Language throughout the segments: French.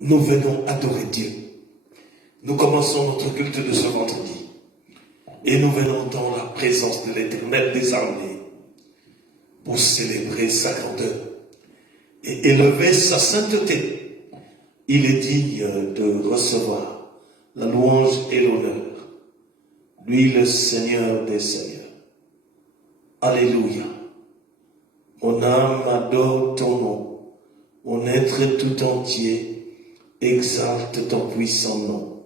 nous venons adorer Dieu. Nous commençons notre culte de ce vendredi. Et nous venons dans la présence de l'Éternel des armées pour célébrer sa grandeur et élever sa sainteté. Il est digne de recevoir la louange et l'honneur. Lui, le Seigneur des Seigneurs. Alléluia. Mon âme adore ton nom. Mon être tout entier exalte ton puissant nom.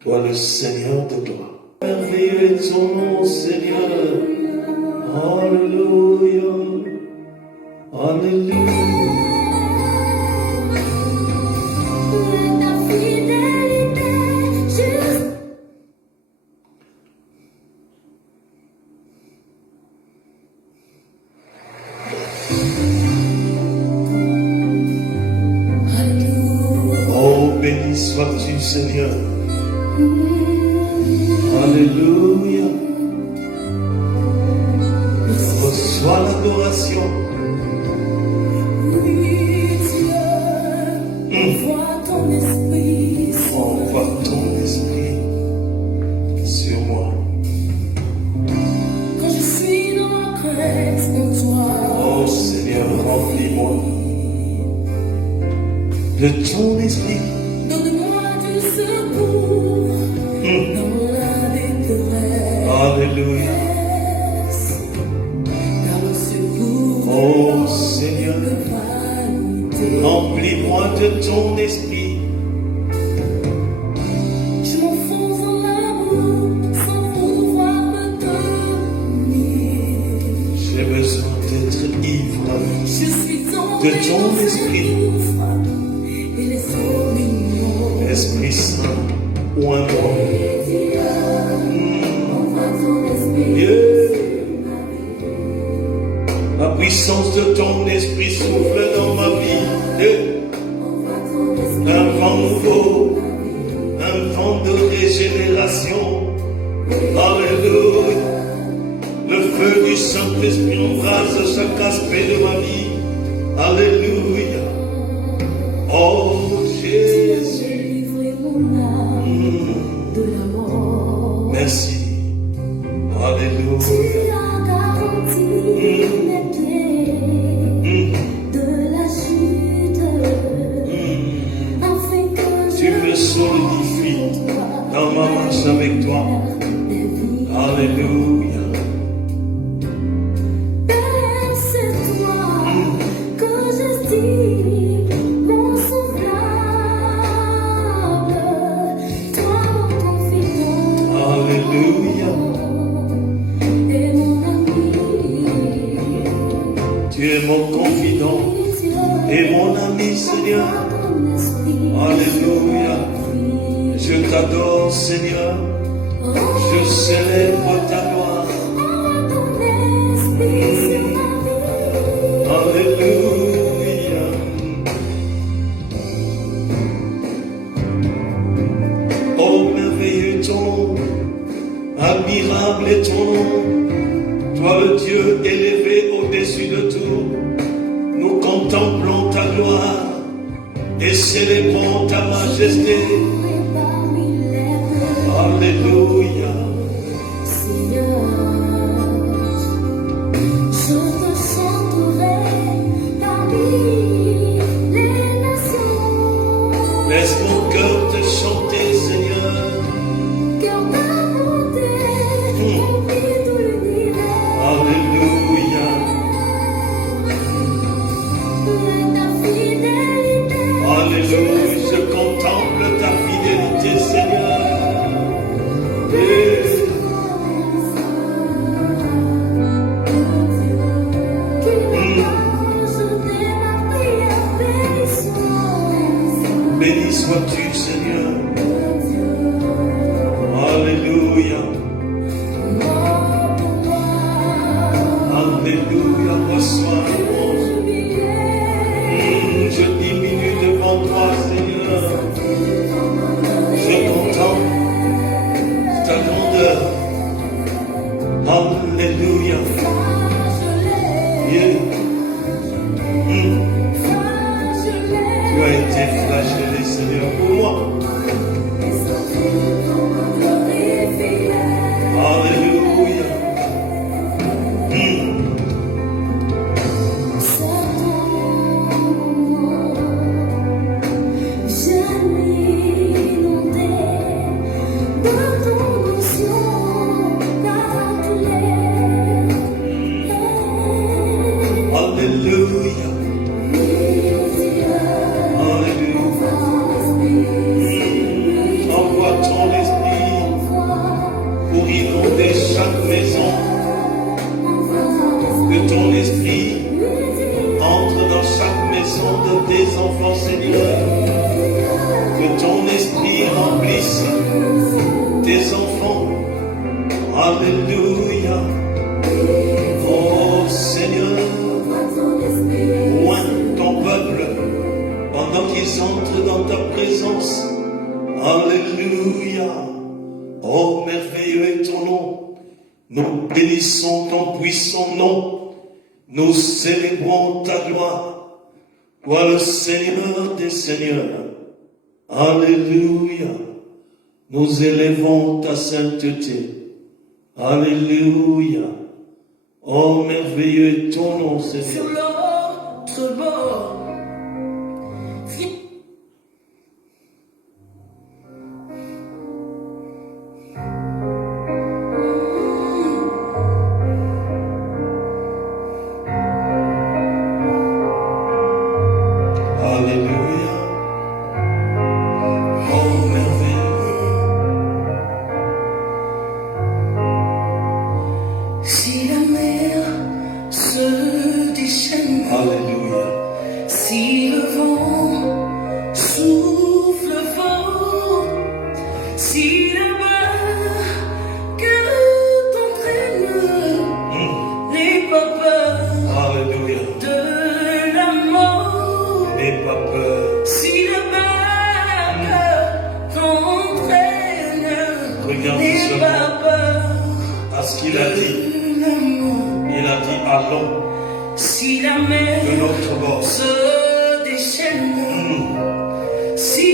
Toi, le Seigneur de gloire. Merveilleux est ton nom, Seigneur. Alléluia. Alléluia. Béni sois-tu, Seigneur. Alléluia. Reçois l'adoration. Envoie ton esprit sur moi. Quand je suis dans la crainte en toi. Oh Seigneur, remplis-moi de ton esprit. Donne-moi du secours dans la détresse. Alléluia. Car le secours Oh Seigneur, de vanité. remplis-moi de ton esprit. Je m'enfonce dans l'amour sans pouvoir me tenir. J'ai besoin d'être ivre Je suis tombée de ton dans esprit. ce gouffre et les opinions. Esprit Saint, oins-moi. Dieu, la puissance de ton esprit souffle dans ma vie. Dieu, un vent nouveau, un vent de régénération. Alléluia. Le feu du Saint-Esprit embrase chaque aspect de ma vie. Alléluia. Oh Jésus. Délivrer mon âme de la mort. Merci. Alléluia. Tu as garanti mes pieds de la chute, afin que Tu me solidifies dans ma marche avec toi. Alléluia. c'est toi que j'estime mon semblable, toi mon confident. Alléluia. Et mon ami, Tu es mon confident et mon ami, Seigneur. Alléluia. Je t'adore, Seigneur. Je célèbre ta gloire. Alléluia. Oh, merveilleux ton nom, admirable est ton nom. Toi, le Dieu élevé au-dessus de tout, nous contemplons ta gloire et célébrons ta majesté. Alléluia. Je te chanterai parmi les nations. Laisse mon cœur te chanter, Seigneur. Car ta bonté remplit tout l'univers. Alléluia. Ta fidélité. Alléluia. Je contemple ta fidélité, Seigneur. Et béni sois-tu, Seigneur. Alléluia. Alléluia. Reçois louange. Je diminue devant toi, Seigneur. Je contemple ta grandeur. Alléluia. Yeah. Tu as été Engagez-les, Seigneur, pour moi. Alléluia. Alléluia. Alléluia. Envoie ton esprit pour inonder chaque maison. Que ton esprit entre dans chaque maison de tes enfants, Seigneur. Que ton esprit remplisse tes enfants. Alléluia. Oh Seigneur, oins ton peuple pendant qu'ils entrent dans ta présence. Alléluia. Oh merveilleux est ton nom. Nous bénissons ton puissant nom. Nous célébrons ta gloire. Toi le Seigneur des Seigneurs. Alléluia. Nous élevons ta sainteté. Alléluia. Oh merveilleux est ton nom, Seigneur. Sur l'autre bord, Alléluia. Oh merveilleux. si la mer se déchaîne, Alléluia. si le vent souffle fort, si la barque t'entraîne, n'aie pas peur Alléluia. de la mort. N'aie pas peur. Si la barque t'entraîne, Regarde n'aie seulement pas peur à ce qu'il a dit. de la mort. Il a dit allons Si la mer de l'autre bord. se déchaîne, si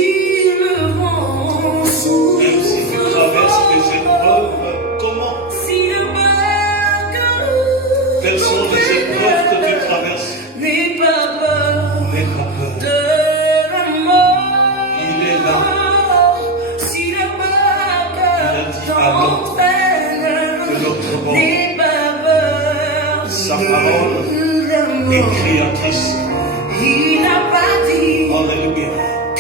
le vent souffle, Même si tu traverses des épreuves, comment? si la barque Quelles sont les épreuves que tu traverses? n'aie pas peur N'aie pas peur. de la mort. Il est là. Si la barque Il a dit allons t'entraîne, de l'autre bord. n'aie pas peur Sa parole de la est mort. créatrice. Il n'a pas dit Alléluia.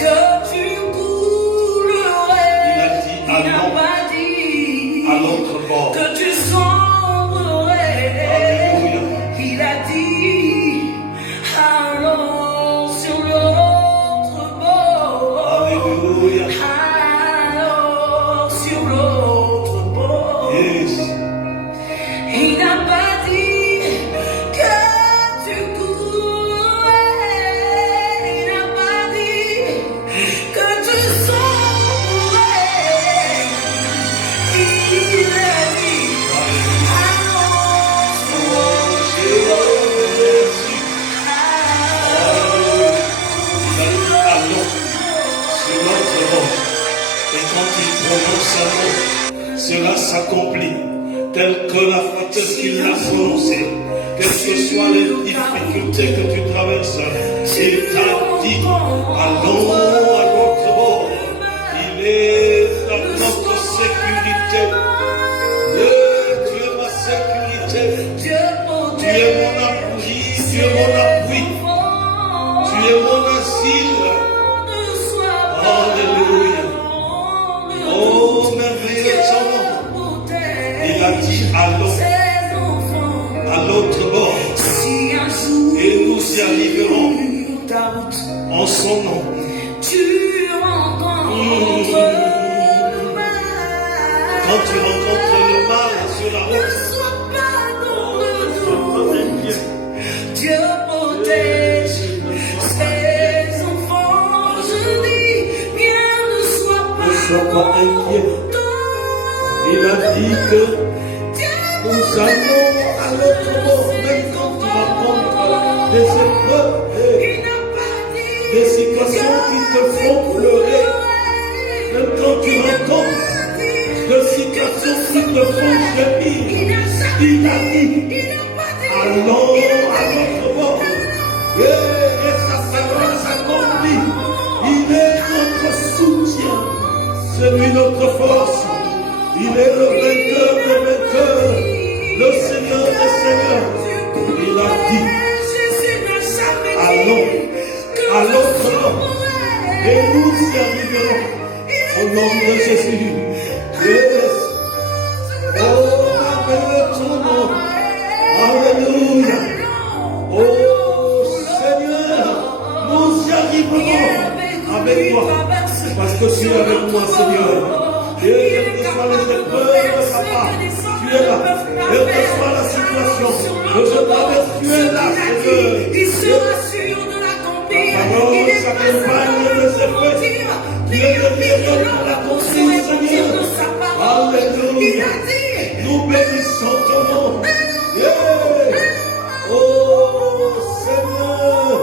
que tu coulerais. Il a dit Il n'a allons pas dit à l'autre bord. que tu sombrerais. Alléluia. Il a dit allons sur l'autre bord. Alléluia. Allons sur l'autre bord. Yes. Il n'a pas dit que tu courais. Il n'a pas dit que tu sombrerais. Il a dit allons sur l'autre Allons sur l'autre bord. Et quand il prononce un mot, cela s'accomplit tel que qu'il l'a prononcé. Quelles que soient les difficultés que tu traverses, il t'a dit allons à l'autre bord. Il est dans notre sécurité. Tu es ma sécurité. Dieu Tu es mon abri. Tu es mon appui. Tu es mon asile. Alléluia. Oh, merveilleux son nom. Il a dit allons à l'autre bord. Et nous y arriverons en son nom. Tu rencontres le mal. Quand tu rencontres le mal sur la Ne route, sois pas dans le sois pas doute. inquiet. Dieu protège ses enfants. Je dis, bien ne sois Ne sois pas pas inquiet. dans Il a dit que nous Dieu allons à l'autre bord. Même quand tu rencontres des épreuves, il n'a pas dit des situations qui te font pleurer, même quand tu rencontres de situations qui te font gémir, il a dit, allons à notre bord. Et sa parole s'accomplit. Il est notre soutien, c'est lui notre force. Il est le vainqueur des vainqueurs, le Seigneur des seigneurs. Il a dit, allons à l'autre bord et nous y arriverons au nom de Jésus. Yes. Oh, merveilleux ton nom. Alléluia. Oh Seigneur, nous y arriverons avec toi, parce que tu es avec moi, Seigneur. Et quelles que soient les épreuves, papa, tu es là. Quelle que soit la situation, je traverse, tu es là, Seigneur. Ta parole s'accompagne des effets. Tu es le meilleur pour l'accomplir, Seigneur. Alléluia. Nous bénissons ton nom. Yeah. Oh Seigneur,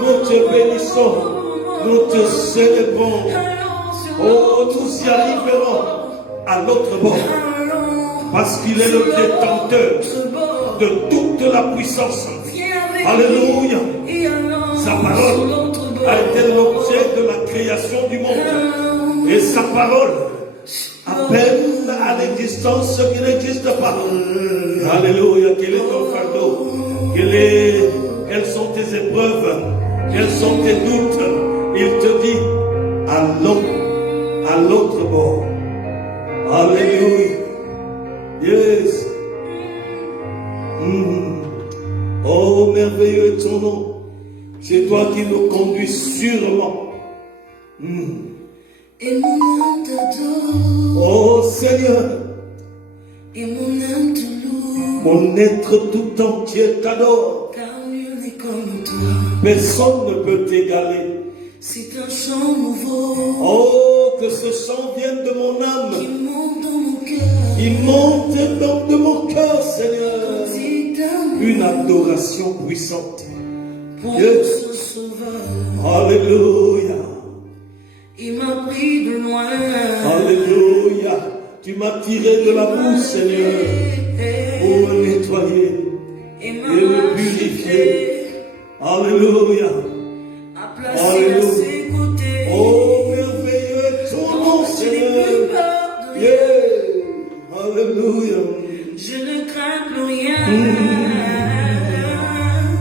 nous te bénissons, nous te célébrons. Oh, nous y arriverons à l'autre bord, parce qu'il est le détenteur de toute la puissance. Alléluia. Sa parole a été l'objet de la création du monde. Et sa parole appelle à l'existence ce qui n'existe pas. Alléluia. Quel est ton fardeau? Quelles sont tes épreuves? Quels sont tes doutes? Il te dit, allons à l'autre bord. Alléluia. Yes. Oh, merveilleux est ton nom. C'est toi qui nous conduis sûrement. Et mon âme t'adore. Oh Seigneur. Et mon âme te loue. Mon être tout entier t'adore. Car nul n'est comme toi. Personne ne peut t'égaler. C'est un chant nouveau. Oh, que ce chant vienne de mon âme. Qui monte dans mon cœur. Il monte de mon cœur, Seigneur. Une adoration puissante. Pour ce sauveur. Alléluia. Il m'a pris de loin. Alléluia. Tu m'as tiré de la boue, Seigneur, pour me nettoyer et me purifier. Alléluia. Alléluia. Oh, merveilleux ton nom, Seigneur. Yeah. Alléluia. Je ne crains plus rien.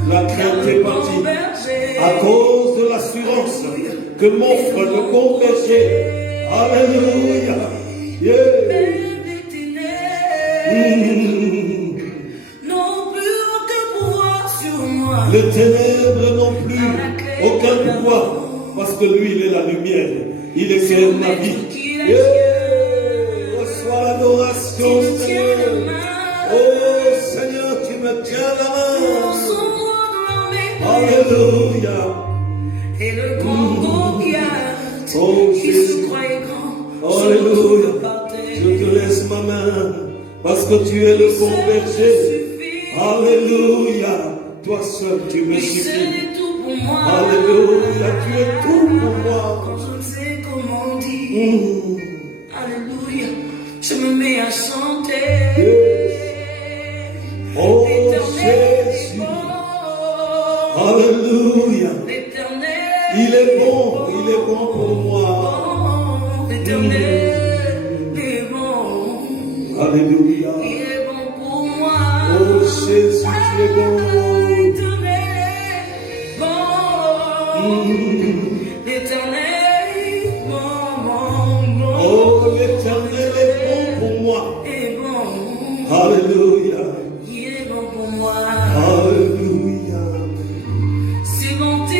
La crainte est partie à cause de l'assurance que m'offre le bon berger. Alléluia. Yeah. Les ténèbres n'ont plus aucun pouvoir, parce que lui, il est la lumière. Il éclaire ma vie. Yeah. Reçois l'adoration, Seigneur. Oh Seigneur, tu me tiens la main. Alléluia. Et le grand Goliath, Oh qui se Jésus. croyait grand, Alléluia. Je te laisse ma main, parce que tu es le bon berger. Alléluia. Toi seul, tu me suffis. C'est tout pour moi. Alléluia. Tu es tout pour moi. Quand je ne sais comment dire. Alléluia. Je me mets à chanter. Oh L'éternel est Jésus. bon. Alléluia. L'éternel Il est bon pour moi. L'éternel est bon. Alléluia. Il est bon pour moi. Oh Jésus, tu es bon. L'éternel est bon. Oh, l'éternel est bon pour moi. Est bon. Alléluia. Il est bon pour moi. Alléluia. Ses bontés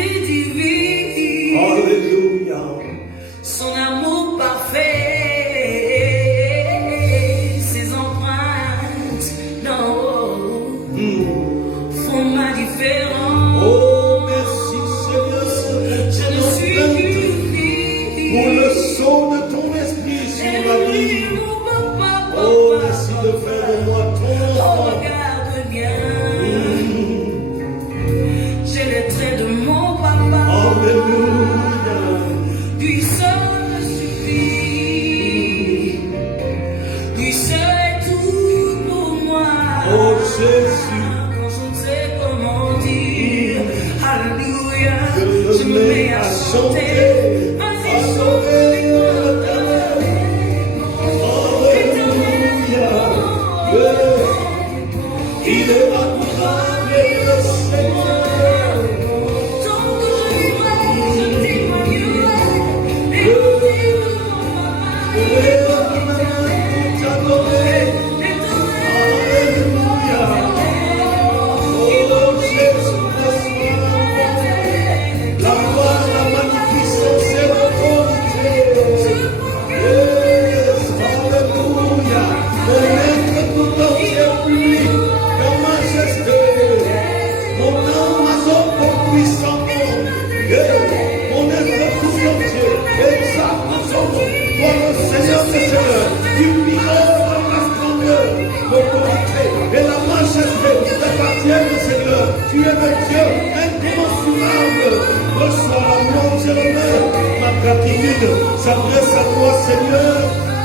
gratitude s'adresse à toi, Seigneur.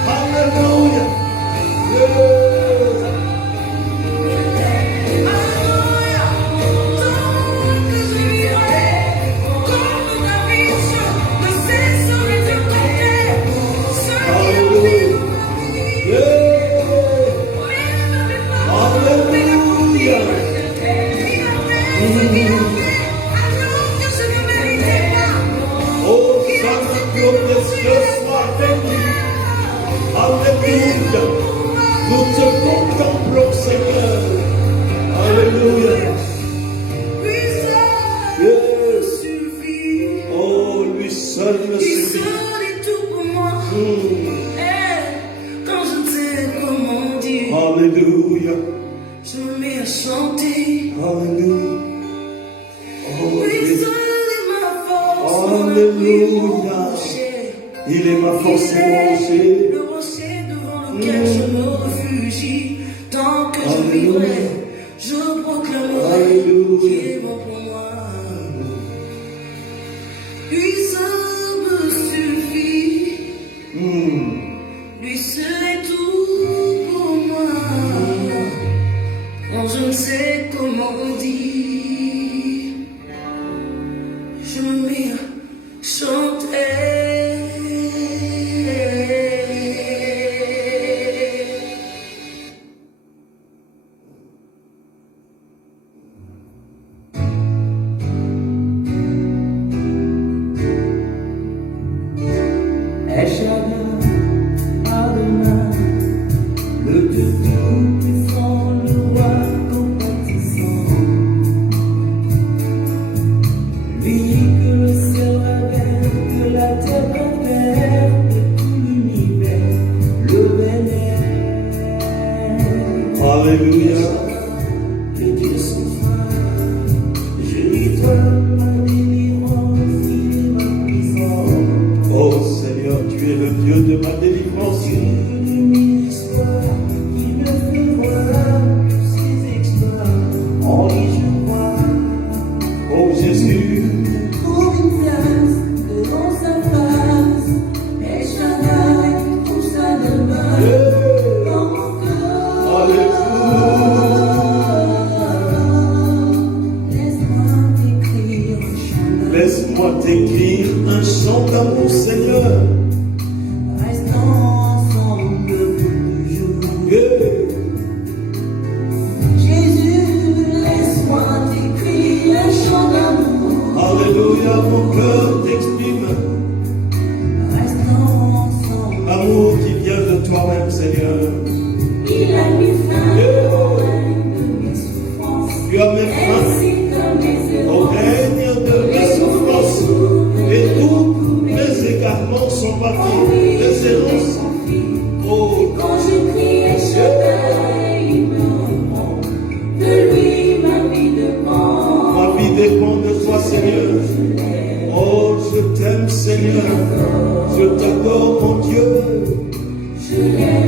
Alléluia. Alléluia. Nous te contemplons, Seigneur. Alléluia. Oh, lui seul me suffit. Lui seul est tout pour moi. Quand je ne sais comment dire, Alléluia. je me mets à chanter. Alléluia. Oh, Lui seul est ma force. Alléluia. Il est ma force et mon rocher. Le rocher devant lequel je me réfugie. Tant que je vivrai, je proclamerai qui est bon pour moi. Lui seul me suffit. Lui seul est tout pour moi. Quand je ne sais comment dire, je me mets à chanter. Alléluia. Oh Seigneur, tu es le Dieu de ma délivrance. Oh Jésus. Laisse-moi t'écrire un chant d'amour, Seigneur. Restons ensemble toujours. Jésus, laisse-moi t'écrire un chant d'amour. Alléluia, mon cœur t'exprime. Restons ensemble. L'amour qui vient de toi-même, Seigneur. Il a mis fin au règne de mes souffrances. Tu as mis fin au règne de mes souffrances. Et tous mes égarements sont partis. Les errances. Oh. Quand je crie et je paie, il me répond. De lui, ma vie dépend. Ma vie dépend de toi, Seigneur. Oh, je t'aime, Seigneur. Je t'adore, mon Dieu.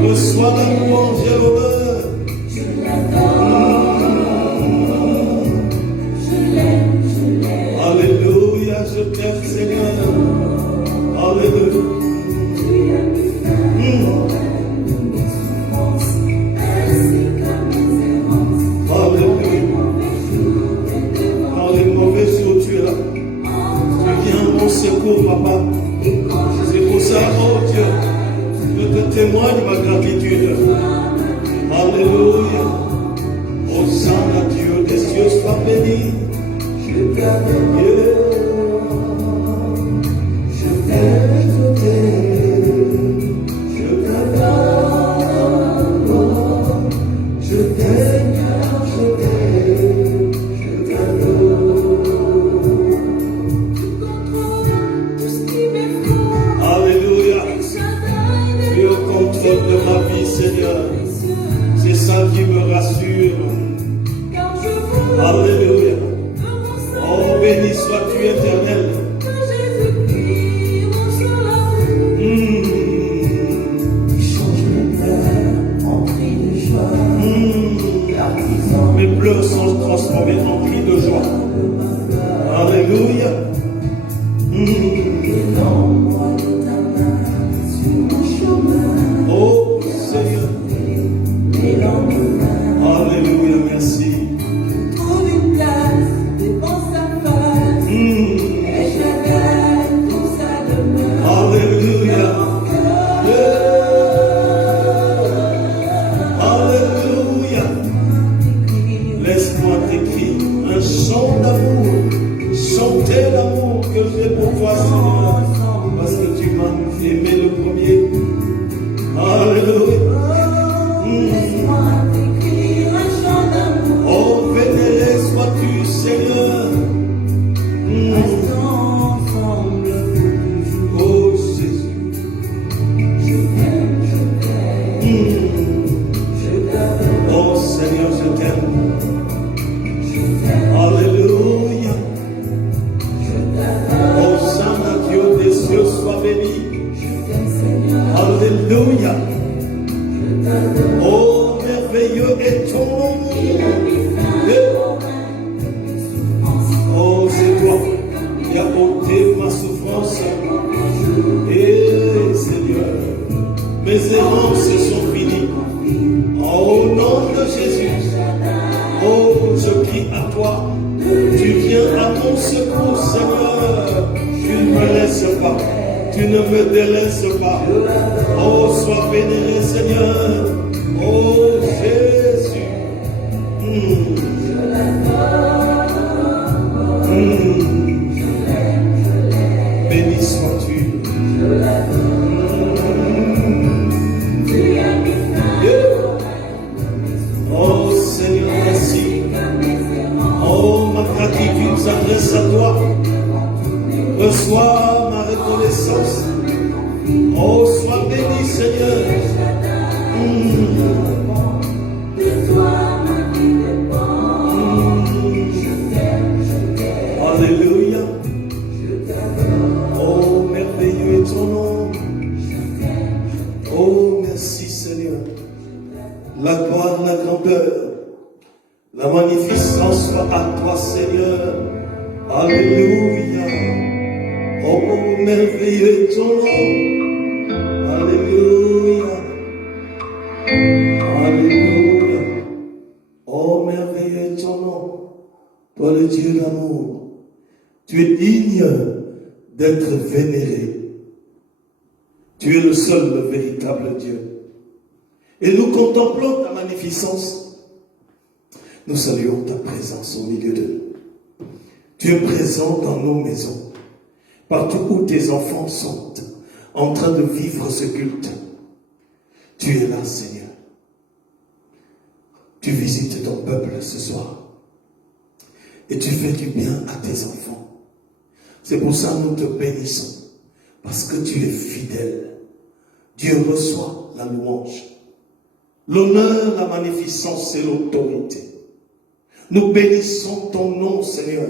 Reçois la louange et l'honneur. Je l'aime. Alléluia, je t'aime, Seigneur. Alléluia. Dans les mauvais jours, tu es là. Tu viens à mon secours, papa. C'est pour ça, oh Dieu, je te témoigne ma gratitude. Alléluia. Hosanna, Dieu des cieux, sois béni. Je t'aime, je t'aime, je t'adore, je t'aime, je t'adore. Alléluia. Tu es au contrôle de ma vie, Seigneur. C'est ça qui me rassure. Alléluia. Oh, béni sois-tu, éternel. Mes pleurs sont transformés en cris de joie. Alléluia. Alléluia. Alléluia. Laisse-moi t'écrire un chant d'amour. Chanter l'amour que j'ai pour toi, Seigneur. Parce que tu m'as aimé le premier. Alléluia. Oh, vénéré sois-tu, Seigneur. Oh, Jésus. Oh, Seigneur, je t'aime. Alléluia. Oh, Saint Dieu des cieux, sois béni. Alléluia. Oh, merveilleux est ton nom. Oh, c'est toi qui as ôté ma souffrance. Et Seigneur, mes errances sont finies. Oh, au nom de Jésus. Oh, je crie à toi. Tu viens à mon secours, Seigneur. Tu ne me laisses pas. Tu ne me délaisses pas. Oh, sois vénéré, Seigneur. Oh, Jésus. Béni sois-tu. Oh, Seigneur, merci. Oh, ma gratitude s'adresse à toi. Reçois ma reconnaissance. Oh, sois béni, Seigneur. Alléluia. Oh, merveilleux est ton nom. Oh, merci, Seigneur. La gloire, la grandeur, la magnificence soit à toi, Seigneur. Alléluia. Oh, merveilleux est ton nom. Alléluia. Alléluia. Oh, merveilleux est ton nom. Toi, le Dieu d'amour. Tu es digne d'être vénéré. Tu es le seul, le véritable Dieu. Et nous contemplons ta magnificence. Nous saluons ta présence au milieu de nous. Tu es présent dans nos maisons. Partout où tes enfants sont en train de vivre ce culte. Tu es là, Seigneur. Tu visites ton peuple ce soir. Et tu fais du bien à tes enfants. C'est pour ça que nous te bénissons. Parce que tu es fidèle. Dieu reçoit la louange. L'honneur, la magnificence et l'autorité. Nous bénissons ton nom, Seigneur.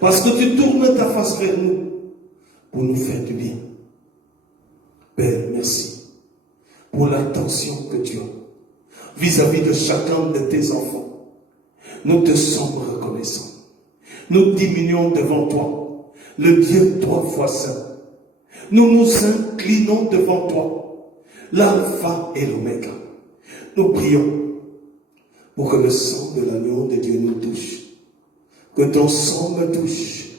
Parce que tu tournes ta face vers nous. Pour nous faire du bien. Père, merci. Pour l'attention que tu as. Vis-à-vis de chacun de tes enfants. Nous te sommes reconnaissants. Nous diminuons devant toi. Le Dieu 3 fois saint. Nous nous inclinons devant toi, l'alpha et l'oméga. Nous prions pour que le sang de l'agneau de Dieu nous touche, que ton sang me touche,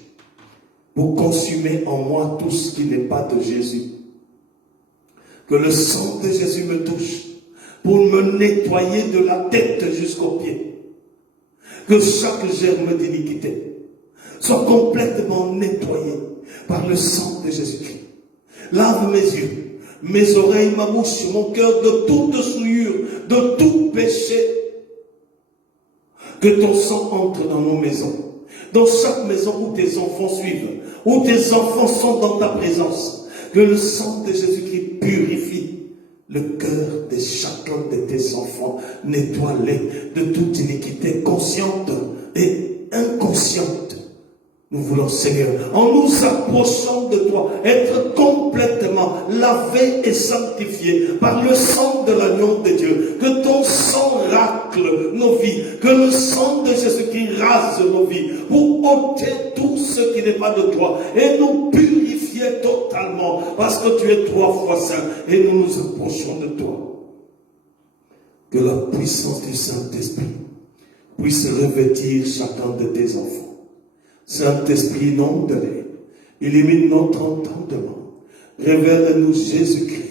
pour consumer en moi tout ce qui n'est pas de Jésus. Que le sang de Jésus me touche, pour me nettoyer de la tête jusqu'aux pieds. Que chaque germe d'iniquité soit complètement nettoyé par le sang de Jésus-Christ. Lave mes yeux, mes oreilles, ma bouche, mon cœur de toute souillure, de tout péché. Que ton sang entre dans nos maisons, dans chaque maison où tes enfants suivent, où tes enfants sont dans ta présence. Que le sang de Jésus-Christ purifie le cœur de chacun de tes enfants. Nettoie-les de toute iniquité consciente et inconsciente. Nous voulons, Seigneur, en nous approchant de toi, être complètement lavés et sanctifiés par le sang de l'agneau de Dieu. Que ton sang racle nos vies, que le sang de Jésus-Christ rase nos vies, pour ôter tout ce qui n'est pas de toi et nous purifier totalement, parce que tu es 3 fois saint et nous nous approchons de toi. Que la puissance du Saint-Esprit puisse revêtir chacun de tes enfants. Saint-Esprit, inonde-les, illumine notre entendement, Révèle-nous Jésus-Christ.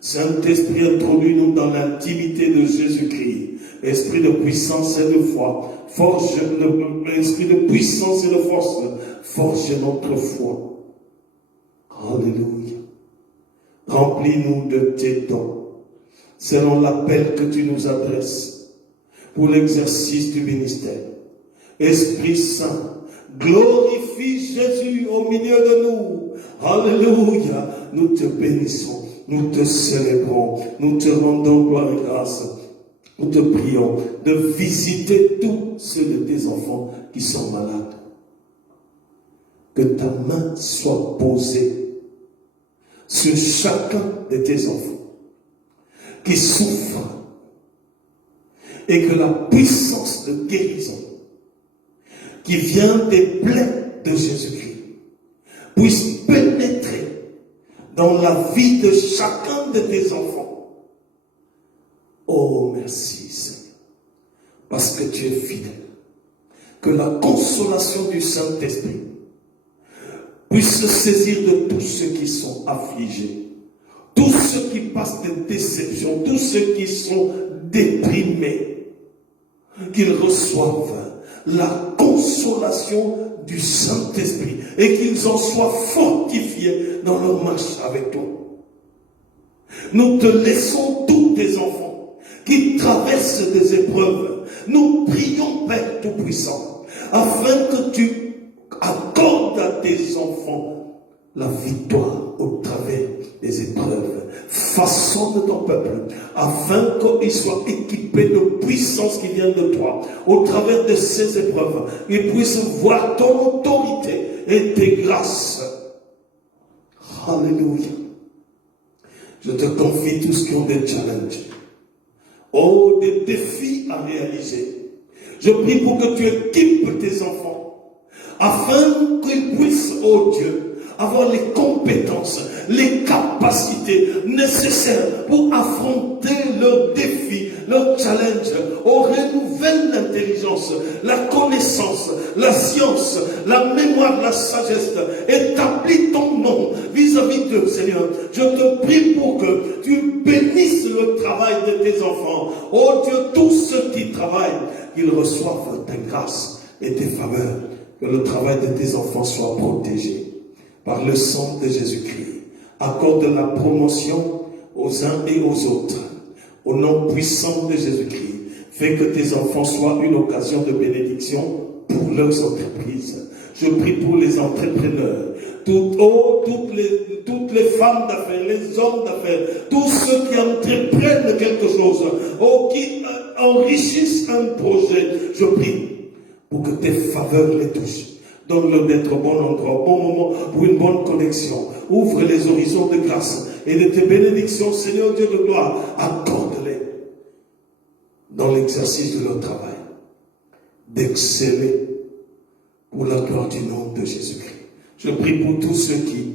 Saint-Esprit, introduis-nous dans l'intimité de Jésus-Christ. Esprit de puissance et de foi, esprit de puissance et de force, forge notre foi. Alléluia. Remplis-nous de tes dons, selon l'appel que tu nous adresses, pour l'exercice du ministère. Esprit Saint, glorifie Jésus au milieu de nous. Alléluia. Nous te bénissons, nous te célébrons, nous te rendons gloire et grâce. Nous te prions de visiter tous ceux de tes enfants qui sont malades. Que ta main soit posée sur chacun de tes enfants qui souffrent et que la puissance de guérison qui vient des plaies de Jésus-Christ puisse pénétrer dans la vie de chacun de tes enfants. Oh, merci Seigneur, parce que tu es fidèle. Que la consolation du Saint-Esprit puisse se saisir de tous ceux qui sont affligés, tous ceux qui passent des déceptions, tous ceux qui sont déprimés, qu'ils reçoivent la consolation du Saint-Esprit et qu'ils en soient fortifiés dans leur marche avec toi. Nous te laissons tous tes enfants qui traversent des épreuves. Nous prions, Père Tout-Puissant, afin que tu accordes à tes enfants la victoire au travers des épreuves. Façonne ton peuple, afin qu'ils soient équipés de puissance qui vient de toi. Au travers de ces épreuves, ils puissent voir ton autorité et tes grâces. Alléluia. Je te confie tous ceux qui ont des challenges. Oh, des défis à réaliser. Je prie pour que tu équipes tes enfants, afin qu'ils puissent, oh Dieu, avoir les compétences, les capacités nécessaires pour affronter leurs défis, leurs challenges. Oh, renouvelle l'intelligence, la connaissance, la science, la mémoire, la sagesse. Établis ton nom vis-à-vis d'eux, Seigneur. Je te prie pour que tu bénisses le travail de tes enfants. Oh Dieu, tous ceux qui travaillent, qu'ils reçoivent ta grâce et tes faveurs. Que le travail de tes enfants soit protégé par le sang de Jésus-Christ. Accorde la promotion aux uns et aux autres. Au nom puissant de Jésus-Christ. Fais que tes enfants soient une occasion de bénédiction pour leurs entreprises. Je prie pour les entrepreneurs. Toutes les femmes d'affaires, les hommes d'affaires, tous ceux qui entreprennent quelque chose, qui enrichissent un projet. Je prie pour que tes faveurs les touchent. Donne-leur d'être au bon endroit, au bon moment, pour une bonne connexion. Ouvre les horizons de grâce et de tes bénédictions, Seigneur Dieu de gloire. Accorde-les dans l'exercice de leur travail, d'exceller pour la gloire du nom de Jésus-Christ. Je prie pour tous ceux qui,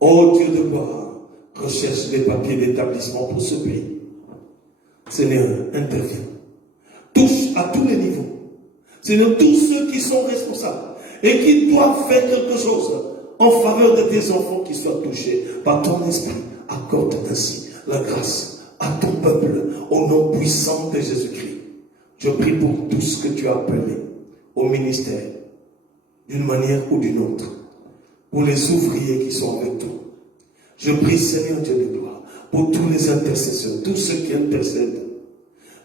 oh Dieu de gloire, recherchent les papiers d'établissement pour ce pays. Seigneur, interviens. Touche à tous les niveaux. Seigneur, tous ceux qui sont responsables et qui doivent faire quelque chose en faveur de tes enfants qui soient touchés par ton esprit, accorde ainsi la grâce à ton peuple au nom puissant de Jésus-Christ. Je prie pour tout ce que tu as appelé au ministère, d'une manière ou d'une autre, pour les ouvriers qui sont avec toi. Je prie, Seigneur Dieu de gloire, pour tous les intercesseurs, tous ceux qui intercèdent.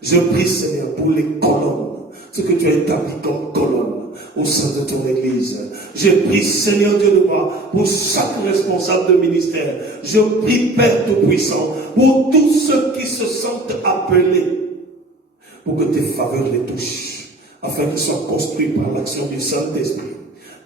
Je prie, Seigneur, pour les colonnes, ce que tu as établi comme colonne au sein de ton Église. Je prie, Seigneur Dieu de gloire, pour chaque responsable de ministère. Je prie, Père Tout-Puissant, pour tous ceux qui se sentent appelés, pour que tes faveurs les touchent, afin qu'ils soient construits par l'action du Saint-Esprit.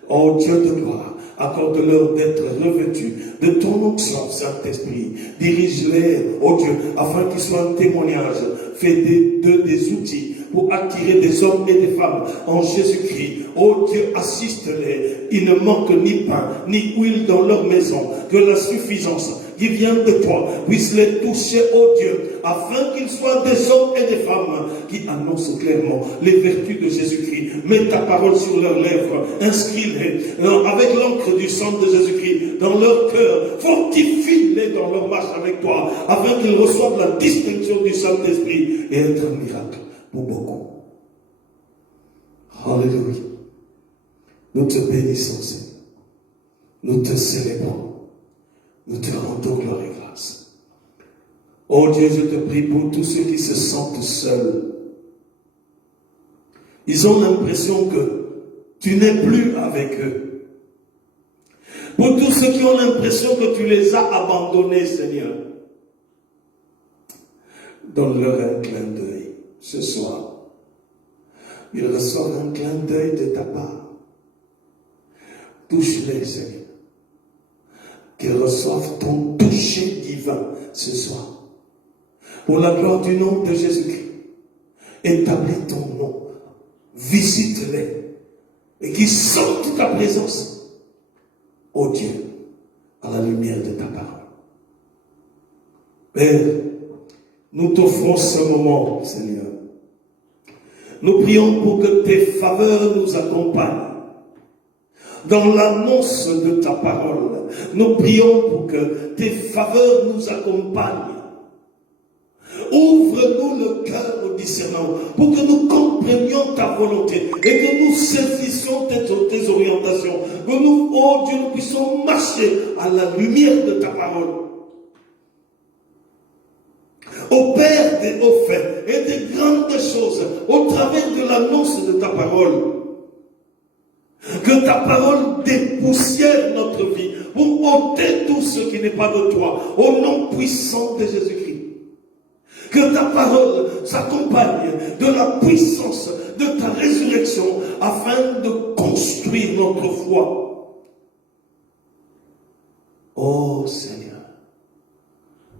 Oh Dieu de gloire, accorde-leur d'être revêtus de ton onction, Saint-Esprit. Dirige-les, oh Dieu, afin qu'ils soient un témoignage. Fais d'eux des outils pour attirer des hommes et des femmes en Jésus-Christ. Oh Dieu, assiste-les. Il ne manque ni pain, ni huile dans leur maison. Que la suffisance qui viennent de toi puissent les toucher, oh Dieu, afin qu'ils soient des hommes et des femmes qui annoncent clairement les vertus de Jésus-Christ. Mets ta parole sur leurs lèvres, inscris-les avec l'encre du sang de Jésus-Christ dans leur cœur, fortifie-les dans leur marche avec toi, afin qu'ils reçoivent la distinction du Saint-Esprit et être un miracle pour beaucoup. Alléluia. Nous te bénissons, Seigneur. Nous te célébrons. Nous te rendons gloire et grâce. Oh Dieu, je te prie pour tous ceux qui se sentent seuls. Ils ont l'impression que tu n'es plus avec eux. Pour tous ceux qui ont l'impression que tu les as abandonnés, Seigneur, donne-leur un clin d'œil ce soir. Ils reçoivent un clin d'œil de ta part. Touche-les, Seigneur. Qu'ils reçoivent ton toucher divin ce soir. Pour la gloire du nom de Jésus-Christ. Établis ton nom. Visite-les. Et qu'ils sentent ta présence. Oh Dieu, à la lumière de ta parole. Père, nous t'offrons ce moment, Seigneur. Nous prions pour que tes faveurs nous accompagnent. Dans l'annonce de ta parole, nous prions pour que tes faveurs nous accompagnent. Ouvre-nous le cœur au discernement pour que nous comprenions ta volonté et que nous saisissions tes orientations. Que nous, oh Dieu, nous puissions marcher à la lumière de ta parole. Opère des hauts faits et des grandes choses au travers de l'annonce de ta parole. Que ta parole dépoussière notre vie pour ôter tout ce qui n'est pas de toi, au nom puissant de Jésus-Christ. Que ta parole s'accompagne de la puissance de ta résurrection afin de construire notre foi. Oh Seigneur,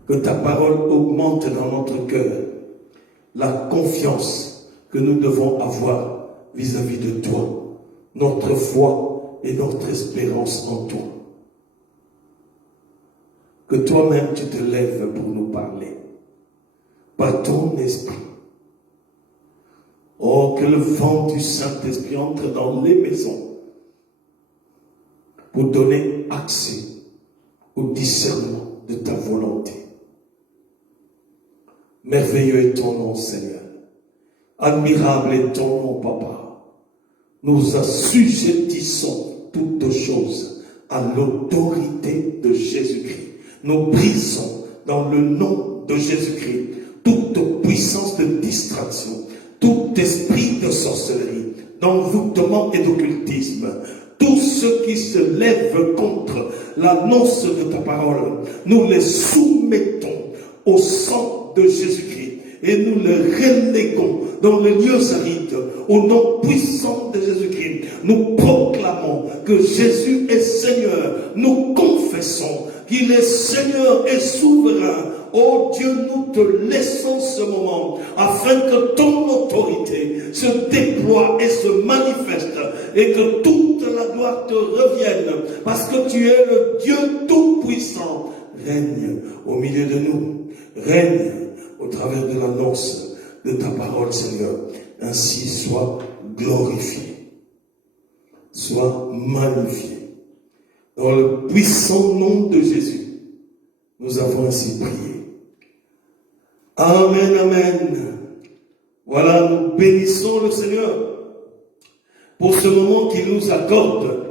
que ta parole augmente dans notre cœur la confiance que nous devons avoir vis-à-vis de toi. Notre foi et notre espérance en toi. Que toi-même tu te lèves pour nous parler. Par ton esprit. Oh, que le vent du Saint-Esprit entre dans les maisons pour donner accès au discernement de ta volonté. Merveilleux est ton nom, Seigneur. Admirable est ton nom, Papa. Nous assujettissons toutes choses à l'autorité de Jésus-Christ. Nous brisons dans le nom de Jésus-Christ toute puissance de distraction, tout esprit de sorcellerie, d'envoûtement et d'occultisme. Tous ceux qui se lèvent contre l'annonce de ta parole, nous les soumettons au sang de Jésus-Christ. Et nous le reléguons dans les lieux arides, au nom puissant de Jésus-Christ. Nous proclamons que Jésus est Seigneur. Nous confessons qu'il est Seigneur et souverain. Oh Dieu, nous te laissons ce moment afin que ton autorité se déploie et se manifeste et que toute la gloire te revienne parce que tu es le Dieu tout-puissant. Règne au milieu de nous. Règne au travers de l'annonce de ta parole, Seigneur. Ainsi sois glorifié, sois magnifié. Dans le puissant nom de Jésus, nous avons ainsi prié. Amen, amen. Voilà, nous bénissons le Seigneur pour ce moment qu'il nous accorde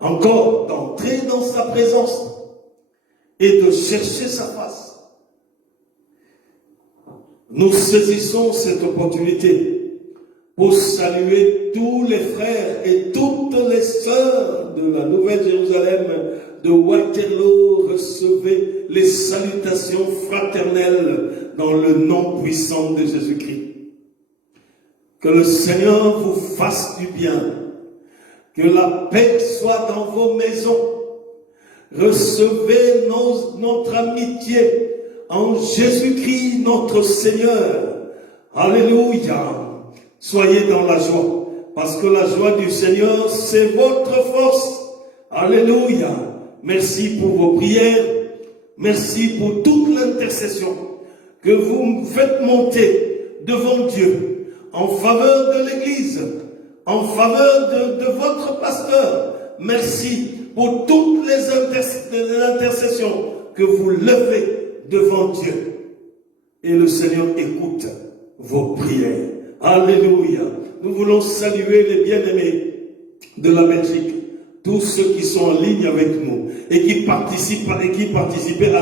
encore d'entrer dans sa présence et de chercher sa face. Nous saisissons cette opportunité pour saluer tous les frères et toutes les sœurs de la Nouvelle-Jérusalem, de Waterloo. Recevez les salutations fraternelles dans le nom puissant de Jésus-Christ. Que le Seigneur vous fasse du bien. Que la paix soit dans vos maisons. Recevez notre amitié en Jésus-Christ notre Seigneur. Alléluia. Soyez dans la joie, parce que la joie du Seigneur, c'est votre force. Alléluia. Merci pour vos prières. Merci pour toute l'intercession que vous faites monter devant Dieu en faveur de l'Église, en faveur de votre pasteur. Merci pour toutes les intercessions que vous levez devant Dieu. Et le Seigneur écoute vos prières. Alléluia. Nous voulons saluer les bien-aimés de la Belgique, tous ceux qui sont en ligne avec nous et qui participaient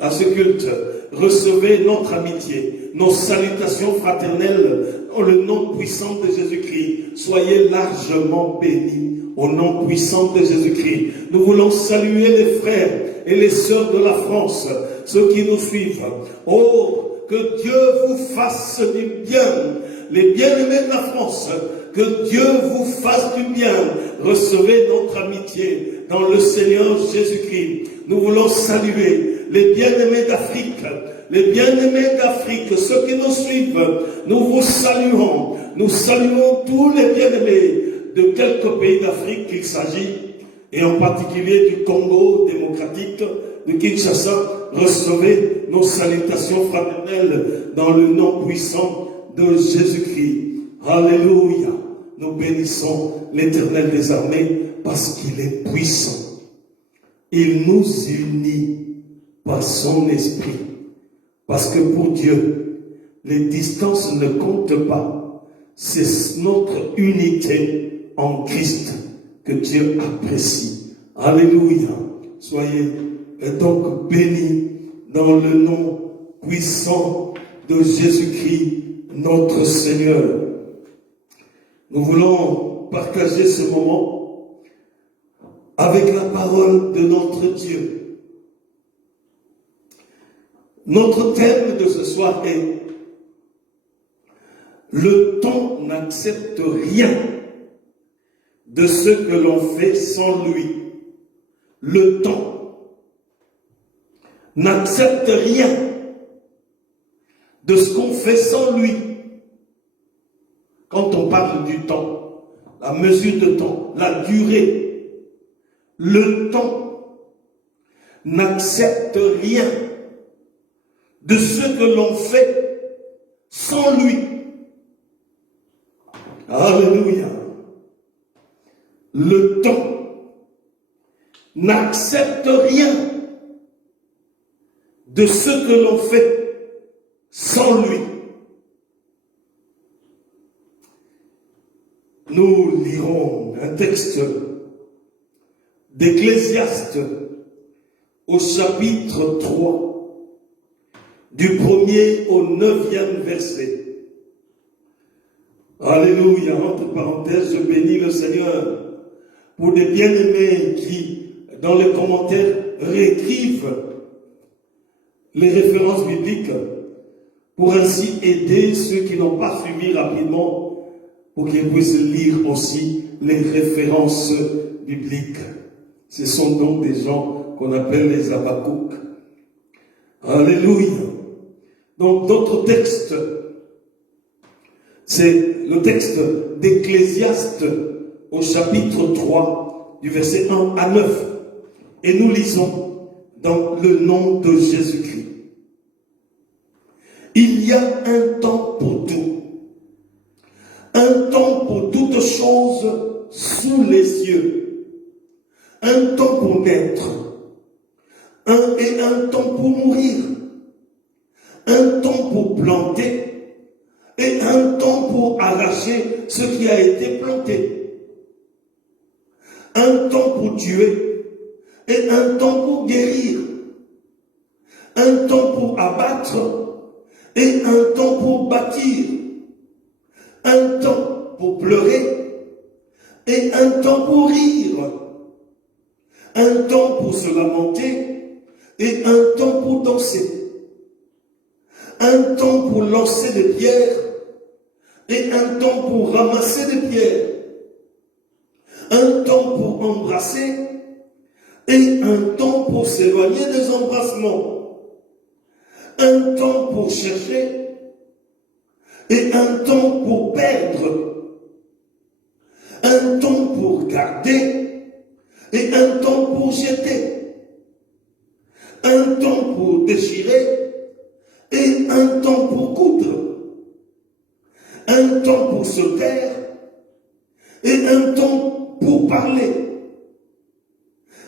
à ce culte. Recevez notre amitié, nos salutations fraternelles dans le nom puissant de Jésus-Christ. Soyez largement bénis au nom puissant de Jésus-Christ. Nous voulons saluer les frères et les sœurs de la France, ceux qui nous suivent. Oh, que Dieu vous fasse du bien, les bien-aimés de la France, que Dieu vous fasse du bien. Recevez notre amitié dans le Seigneur Jésus-Christ. Nous voulons saluer les bien-aimés d'Afrique, ceux qui nous suivent. Nous vous saluons. Nous saluons tous les bien-aimés de quelques pays d'Afrique qu'il s'agit, et en particulier du Congo démocratique, de Kinshasa. Recevez nos salutations fraternelles dans le nom puissant de Jésus-Christ. Alléluia. Nous bénissons l'Éternel des armées parce qu'il est puissant. Il nous unit par son esprit. Parce que pour Dieu, les distances ne comptent pas. C'est notre unité en Christ que Dieu apprécie. Alléluia. Soyez donc bénis dans le nom puissant de Jésus-Christ, notre Seigneur. Nous voulons partager ce moment avec la parole de notre Dieu. Notre thème de ce soir est « Le temps n'accepte rien de ce que l'on fait sans lui. » Le temps n'accepte rien de ce qu'on fait sans lui. Quand on parle du temps, la mesure de temps, la durée, le temps n'accepte rien de ce que l'on fait sans lui. Alléluia. Le temps n'accepte rien de ce que l'on fait sans lui. Nous lirons un texte d'Ecclésiaste au chapitre 3, du 1er au 9e verset. Alléluia. Entre parenthèses, je bénis le Seigneur pour des bien-aimés qui, dans les commentaires, réécrivent les références bibliques pour ainsi aider ceux qui n'ont pas suivi rapidement, pour qu'ils puissent lire aussi les références bibliques. Ce sont donc des gens qu'on appelle les Habakkuk. Alléluia. Donc notre texte, c'est le texte d'Ecclésiaste au chapitre 3, du verset 1 à 9. Et nous lisons dans le nom de Jésus-Christ. Il y a un temps pour tout. Un temps pour toutes choses sous les cieux. Un temps pour naître. Et un temps pour mourir. Un temps pour planter. Et un temps pour arracher ce qui a été planté. Un temps pour tuer. Et un temps pour guérir. Un temps pour abattre. Et un temps pour bâtir. Un temps pour pleurer et un temps pour rire, un temps pour se lamenter et un temps pour danser, un temps pour lancer des pierres et un temps pour ramasser des pierres, un temps pour embrasser et un temps pour s'éloigner des embrassements, un temps pour chercher et un temps pour perdre, un temps pour garder et un temps pour jeter, un temps pour déchirer et un temps pour coudre, un temps pour se taire et un temps pour parler,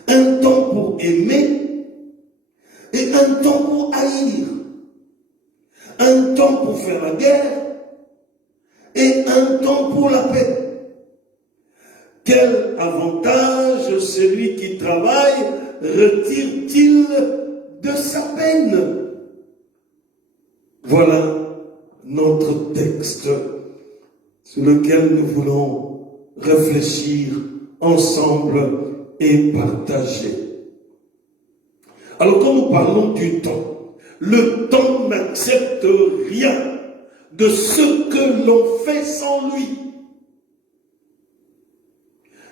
un temps pour aimer et un temps pour haïr, un temps pour faire la guerre et un temps pour la paix. Quel avantage celui qui travaille retire-t-il de sa peine? Voilà notre texte sur lequel nous voulons réfléchir ensemble et partager. Alors quand nous parlons du temps, le temps n'accepte rien de ce que l'on fait sans lui.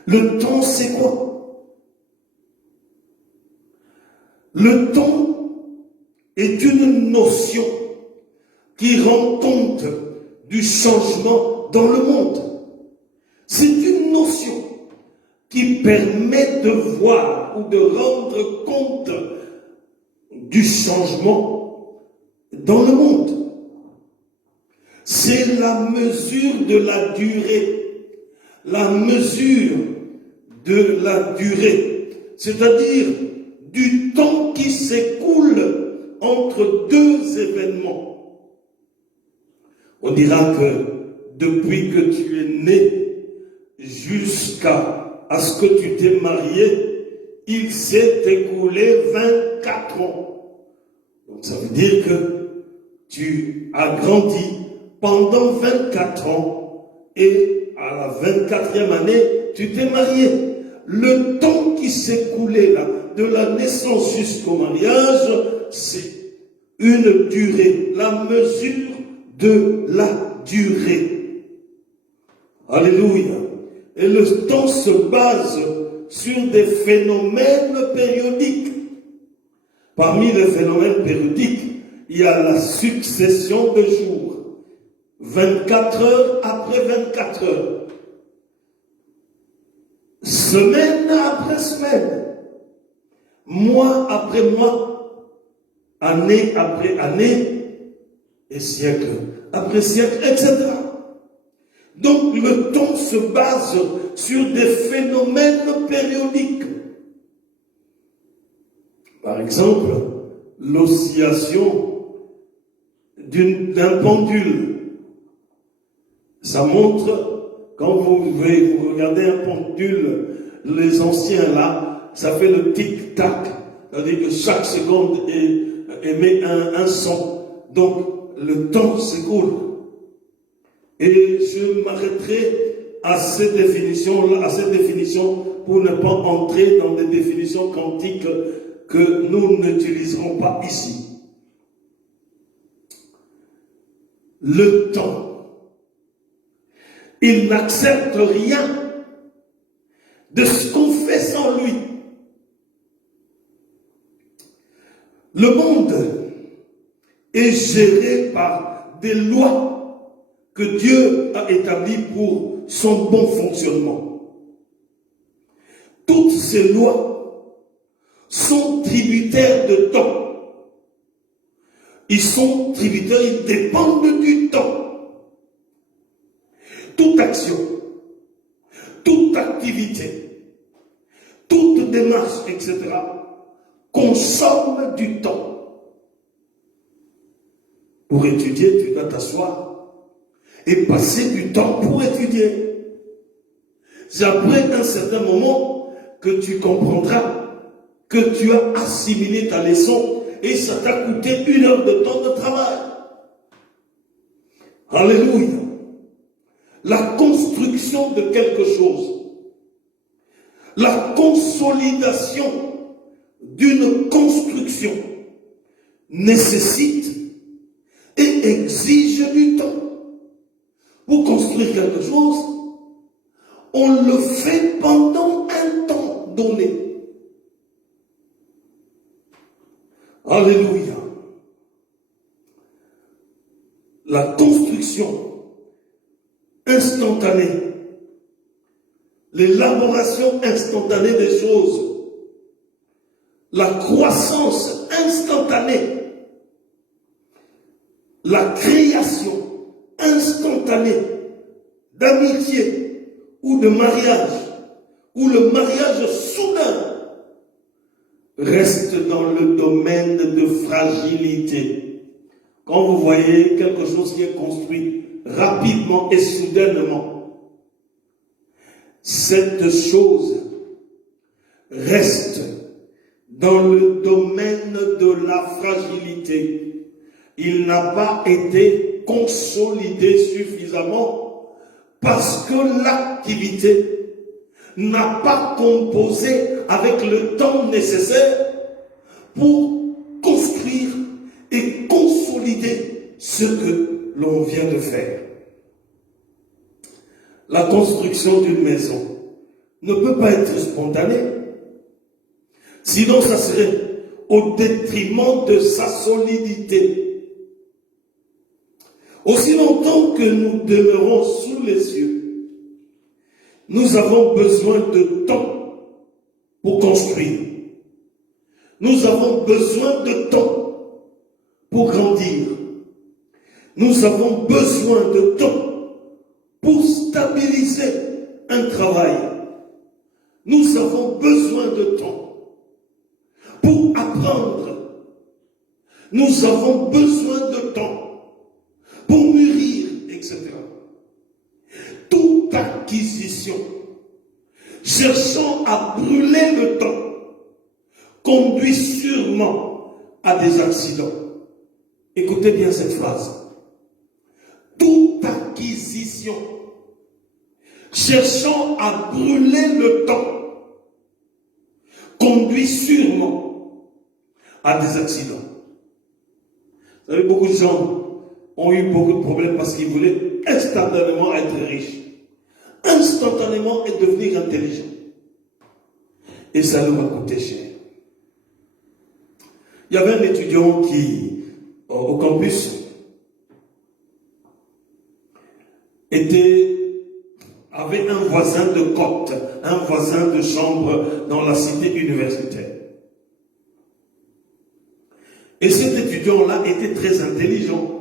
Le temps, c'est quoi? Le temps est une notion qui rend compte du changement dans le monde. C'est une notion qui permet de voir ou de rendre compte du changement dans le monde. C'est la mesure de la durée. La mesure de la durée, c'est-à-dire du temps qui s'écoule entre deux événements. On dira que depuis que tu es né jusqu'à ce que tu t'es marié, il s'est écoulé 24 ans. Donc ça veut dire que tu as grandi pendant 24 ans et à la 24e année, tu t'es marié. Le temps qui s'est écoulé là, de la naissance jusqu'au mariage, c'est une durée, la mesure de la durée. Alléluia. Et le temps se base sur des phénomènes périodiques. Parmi les phénomènes périodiques, il y a la succession de jours. 24 heures après 24 heures. Semaine après semaine. Mois après mois. Année après année. Et siècle après siècle, etc. Donc le temps se base sur des phénomènes périodiques. Par exemple, l'oscillation d'un pendule. Ça montre, quand vous regardez un pendule, les anciens là, ça fait le tic-tac. C'est-à-dire que chaque seconde émet un son. Donc, le temps s'écoule. Et je m'arrêterai à cette définition pour ne pas entrer dans des définitions quantiques que nous n'utiliserons pas ici. Le temps, il n'accepte rien de ce qu'on fait sans lui. Le monde est géré par des lois que Dieu a établies pour son bon fonctionnement. Toutes ces lois sont tributaires de temps. Ils sont tributaires, ils dépendent du temps. Toute action, toute activité, toute démarche, etc., consomme du temps. Pour étudier, tu dois t'asseoir et passer du temps pour étudier. C'est après un certain moment que tu comprendras que tu as assimilé ta leçon et ça t'a coûté 1 heure de temps de travail. Alléluia. La construction de quelque chose, la consolidation d'une construction nécessite et exige du temps. Pour construire quelque chose, on le fait pendant un temps donné. Alléluia. La construction instantanée, l'élaboration instantanée des choses, la croissance instantanée, la création instantanée d'amitié ou de mariage, ou le mariage soudain, reste dans le domaine de fragilité. Quand vous voyez quelque chose qui est construit rapidement et soudainement, cette chose reste dans le domaine de la fragilité. Il n'a pas été consolidé suffisamment parce que l'activité n'a pas composé avec le temps nécessaire pour construire et consolider ce que l'on vient de faire. La construction d'une maison ne peut pas être spontanée, sinon ça serait au détriment de sa solidité. Aussi longtemps que nous demeurons sous les cieux, nous avons besoin de temps pour construire. Nous avons besoin de temps pour grandir. Nous avons besoin de temps pour stabiliser un travail. Nous avons besoin de temps pour apprendre. Nous avons besoin de temps pour mûrir, etc. Toute acquisition cherchant à brûler le temps conduit sûrement à des accidents. Écoutez bien cette phrase. Toute acquisition cherchant à brûler le temps conduit sûrement à des accidents. Vous savez, beaucoup de gens ont eu beaucoup de problèmes parce qu'ils voulaient instantanément être riches, instantanément et devenir intelligents. Et ça leur a coûté cher. Il y avait un étudiant qui, au campus, avait un voisin de côte, un voisin de chambre dans la cité universitaire. Et cet étudiant-là était très intelligent.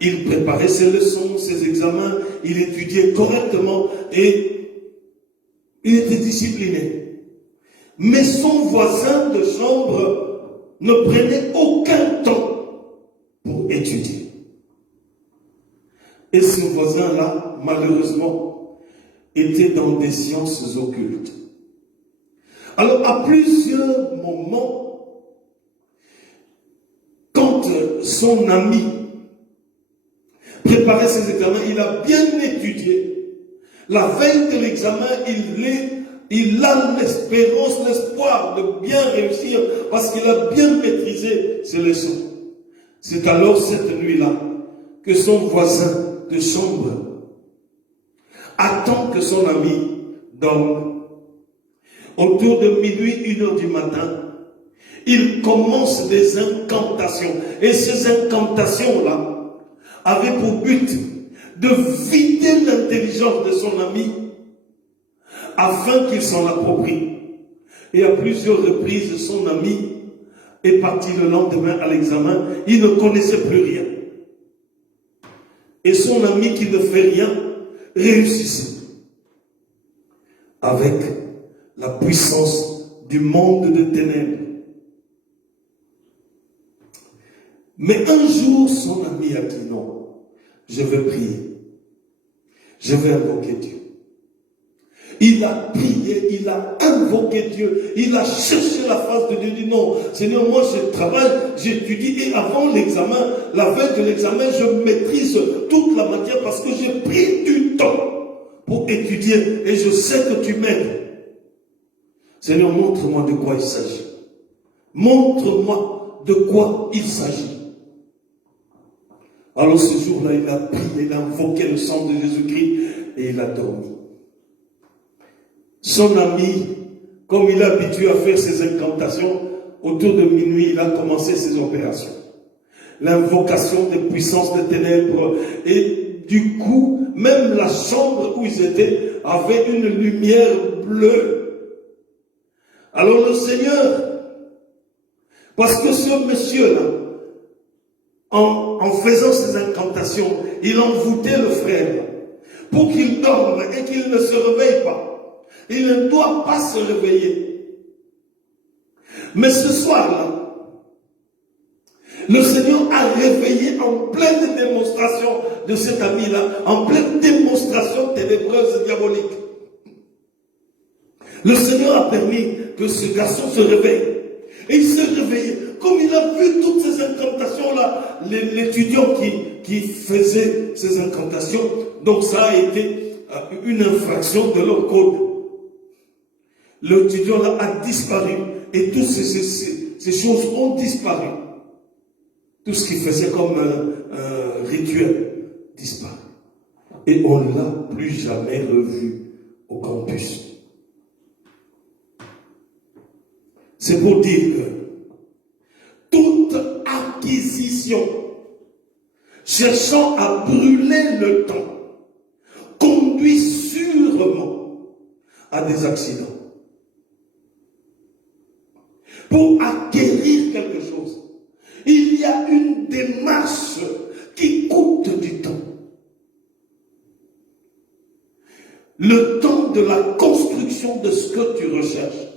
Il préparait ses leçons, ses examens, il étudiait correctement et il était discipliné. Mais son voisin de chambre ne prenait aucun temps pour étudier. Et ce voisin-là, malheureusement, était dans des sciences occultes. Alors, à plusieurs moments, quand son ami préparait ses examens, il a bien étudié. La veille de l'examen, il a l'espérance, l'espoir de bien réussir parce qu'il a bien maîtrisé ses leçons. C'est alors cette nuit-là que son voisin de chambre attend que son ami dorme. Autour de minuit, 1h du matin, il commence des incantations. Et ces incantations-là avaient pour but de vider l'intelligence de son ami afin qu'il s'en approprie. Et à plusieurs reprises, son ami est parti le lendemain à l'examen. Il ne connaissait plus rien. Et son ami qui ne fait rien réussissait. Avec la puissance du monde de ténèbres. Mais un jour, son ami a dit non, je vais prier. Je vais invoquer Dieu. Il a prié, il a invoqué Dieu, il a cherché la face de Dieu, il dit non, Seigneur, moi je travaille, j'étudie et avant l'examen, la veille de l'examen, je maîtrise toute la matière parce que j'ai pris du temps pour étudier et je sais que tu m'aides. Seigneur, montre-moi de quoi il s'agit. Montre-moi de quoi il s'agit. Alors ce jour-là, il a prié, il a invoqué le sang de Jésus-Christ et il a dormi. Son ami, comme il est habitué à faire ses incantations, autour de minuit, il a commencé ses opérations. L'invocation des puissances des ténèbres. Et du coup, même la chambre où ils étaient avait une lumière bleue. Alors le Seigneur Parce que ce monsieur-là, en faisant ses incantations, il envoûtait le frère pour qu'il dorme et qu'il ne se réveille pas. Il ne doit pas se réveiller. Mais ce soir-là, le Seigneur a réveillé en pleine démonstration de cet ami-là, en pleine démonstration ténébreuse et diabolique. Le Seigneur a permis que ce garçon se réveille. Et il s'est réveillé. Comme il a vu toutes ces incantations-là, l'étudiant qui faisait ces incantations, donc ça a été une infraction de leur code. L'étudiant-là a disparu. Et toutes ces choses ont disparu. Tout ce qu'il faisait comme un rituel disparaît. Et on ne l'a plus jamais revu au campus. C'est pour dire que toute acquisition cherchant à brûler le temps conduit sûrement à des accidents. Pour acquérir quelque chose, il y a une démarche qui coûte du temps. Le temps de la construction de ce que tu recherches.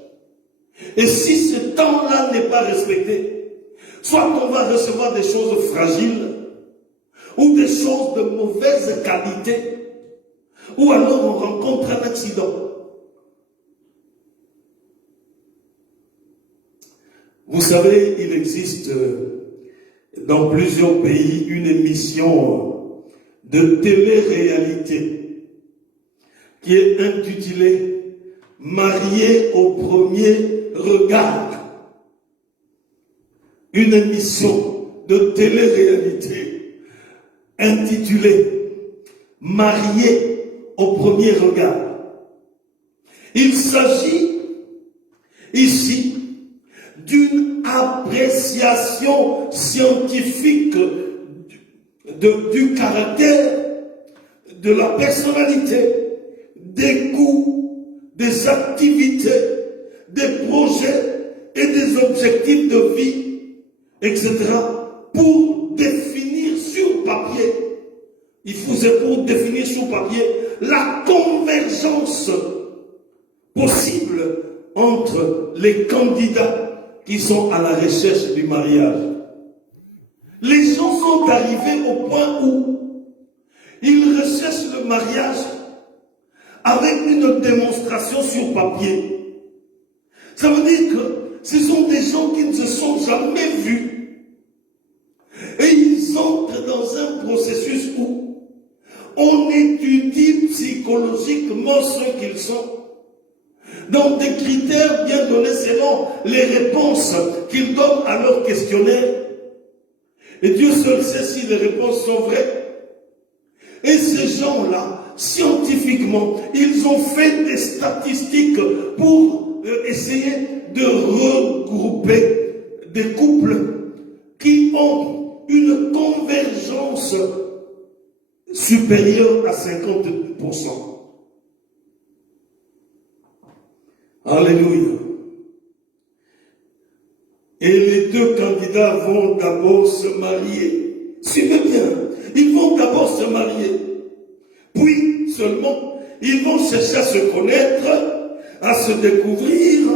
Et si ce temps-là n'est pas respecté, soit on va recevoir des choses fragiles, ou des choses de mauvaise qualité, ou alors on rencontre un accident. Vous savez, il existe dans plusieurs pays une émission de télé-réalité qui est intitulée « Marié au premier regard ». Une émission de télé-réalité intitulée « Marié au premier regard ». Il s'agit ici d'une appréciation scientifique du caractère, de la personnalité, des goûts, des activités, des projets et des objectifs de vie, etc. pour définir sur papier, c'est pour définir sur papier la convergence possible entre les candidats qui sont à la recherche du mariage. Les gens sont arrivés au point où ils recherchent le mariage avec une démonstration sur papier. Ça veut dire que ce sont des gens qui ne se sont jamais vus. Et ils entrent dans un processus où on étudie psychologiquement ce qu'ils sont, dans des critères bien donnés selon les réponses qu'ils donnent à leur questionnaire. Et Dieu seul sait si les réponses sont vraies. Et ces gens-là, scientifiquement, ils ont fait des statistiques pour essayer de regrouper des couples qui ont une convergence supérieure à 50%. Alléluia. Et les deux candidats vont d'abord se marier. Suivez bien. Ils vont d'abord se marier. Puis seulement, ils vont chercher à se connaître, à se découvrir,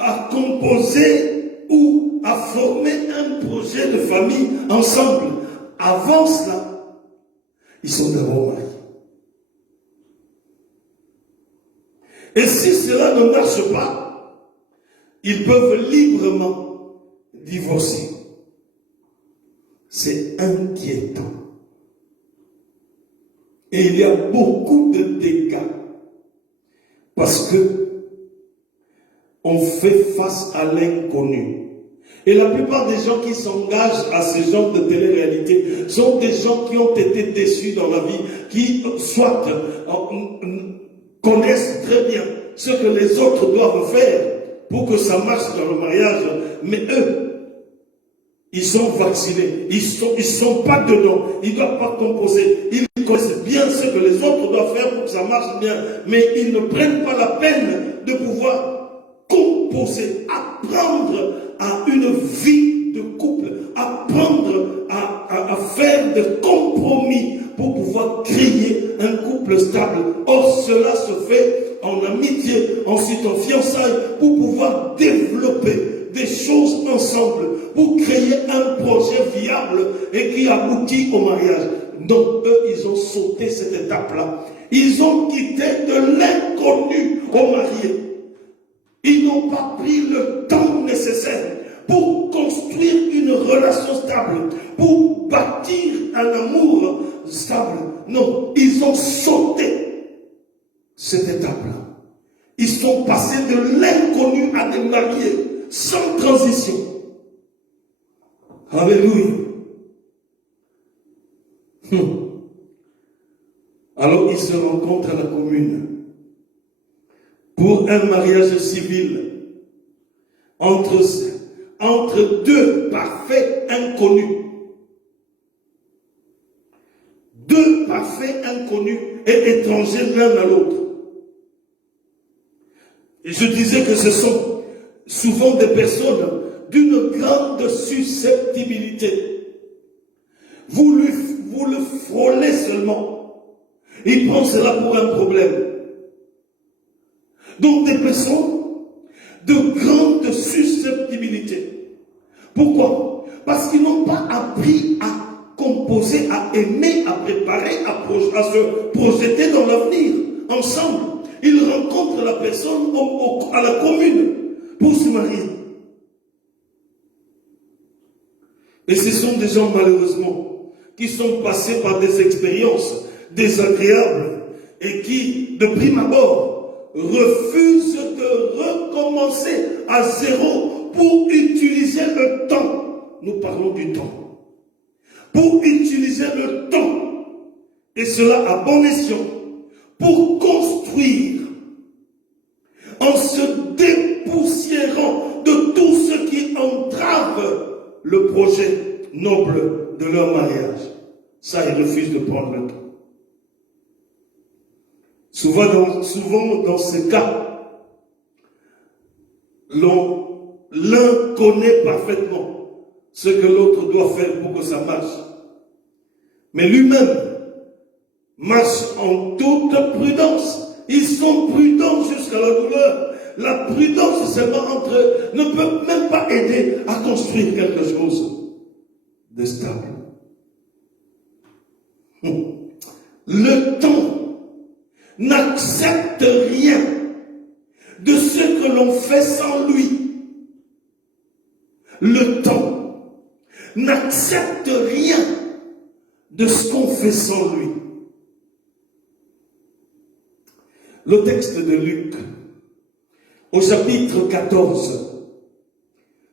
à composer ou à former un projet de famille ensemble. Avant cela, ils sont d'abord mariés. Et si cela ne marche pas, ils peuvent librement divorcer. C'est inquiétant. Et il y a beaucoup de dégâts. Parce que on fait face à l'inconnu. Et la plupart des gens qui s'engagent à ce genre de télé-réalité sont des gens qui ont été déçus dans la vie, qui soit connaissent très bien ce que les autres doivent faire pour que ça marche dans le mariage, mais eux, ils sont vaccinés, ils sont pas dedans, ils ne doivent pas composer, ils connaissent bien ce que les autres doivent faire pour que ça marche bien, mais ils ne prennent pas la peine de pouvoir composer, apprendre à une une vie de couple, apprendre à faire des compromis pour pouvoir créer un couple stable. Or, cela se fait en amitié, ensuite en fiançailles, pour pouvoir développer des choses ensemble, pour créer un projet viable et qui aboutit au mariage. Donc, eux, ils ont sauté cette étape-là. Ils ont quitté de l'inconnu au marié. Ils n'ont pas pris le temps nécessaire pour construire une relation stable, pour bâtir un amour stable. Non, ils ont sauté cette étape-là. Ils sont passés de l'inconnu à des mariés, sans transition. Alléluia. Alors ils se rencontrent à la commune pour un mariage civil entre deux parfaits inconnus. Deux parfaits inconnus et étrangers l'un à l'autre. Et je disais que ce sont souvent des personnes d'une grande susceptibilité. Vous le frôlez seulement. Il prend cela pour un problème. Donc des personnes de grande susceptibilité. Pourquoi? Parce qu'ils n'ont pas appris à composer, à aimer, à préparer, à se projeter dans l'avenir. Ensemble, ils rencontrent la personne à la commune pour se marier. Et ce sont des gens malheureusement qui sont passés par des expériences désagréables et qui, de prime abord, refusent de recommencer à zéro pour utiliser le temps. Nous parlons du temps. Pour utiliser le temps, et cela à bon escient, pour construire, en se dépoussiérant de tout ce qui entrave le projet noble de leur mariage. Ça, ils refusent de prendre le temps. Souvent dans ces cas, l'un connaît parfaitement ce que l'autre doit faire pour que ça marche. Mais lui-même marche en toute prudence. Ils sont prudents jusqu'à la douleur. La prudence seulement entre eux ne peut même pas aider à construire quelque chose de stable. Le temps n'accepte rien de ce que l'on fait sans lui. Le temps n'accepte rien de ce qu'on fait sans lui. Le texte de Luc, au chapitre 14,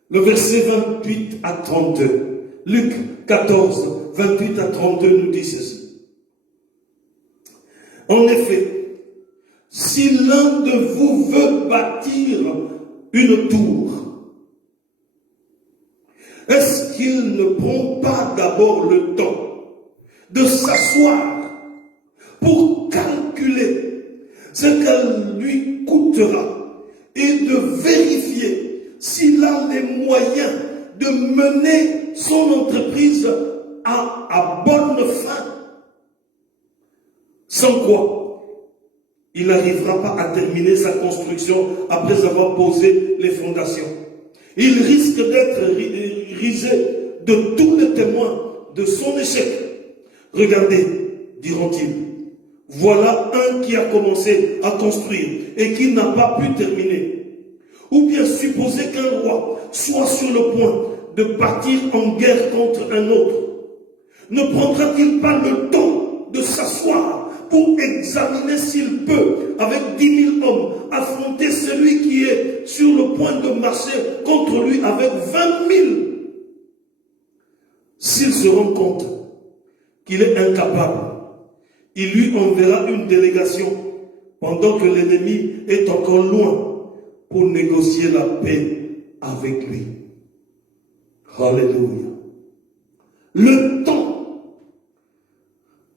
le verset 28 à 32. Luc 14, 28 à 32 nous dit ceci. En effet, si l'un de vous veut bâtir une tour, est-ce qu'il ne prend pas d'abord le temps de s'asseoir pour calculer ce qu'elle lui coûtera et de vérifier s'il a les moyens de mener son entreprise à bonne fin? Sans quoi, il n'arrivera pas à terminer sa construction après avoir posé les fondations. Il risque d'être risé de tous les témoins de son échec. Regardez, diront-ils, voilà un qui a commencé à construire et qui n'a pas pu terminer. Ou bien supposer qu'un roi soit sur le point de partir en guerre contre un autre. Ne prendra-t-il pas le temps de s'asseoir pour examiner s'il peut, avec 10 000 hommes, affronter celui qui est sur le point de marcher contre lui avec 20 000? S'il se rend compte qu'il est incapable, il lui enverra une délégation pendant que l'ennemi est encore loin pour négocier la paix avec lui. Alléluia. Le temps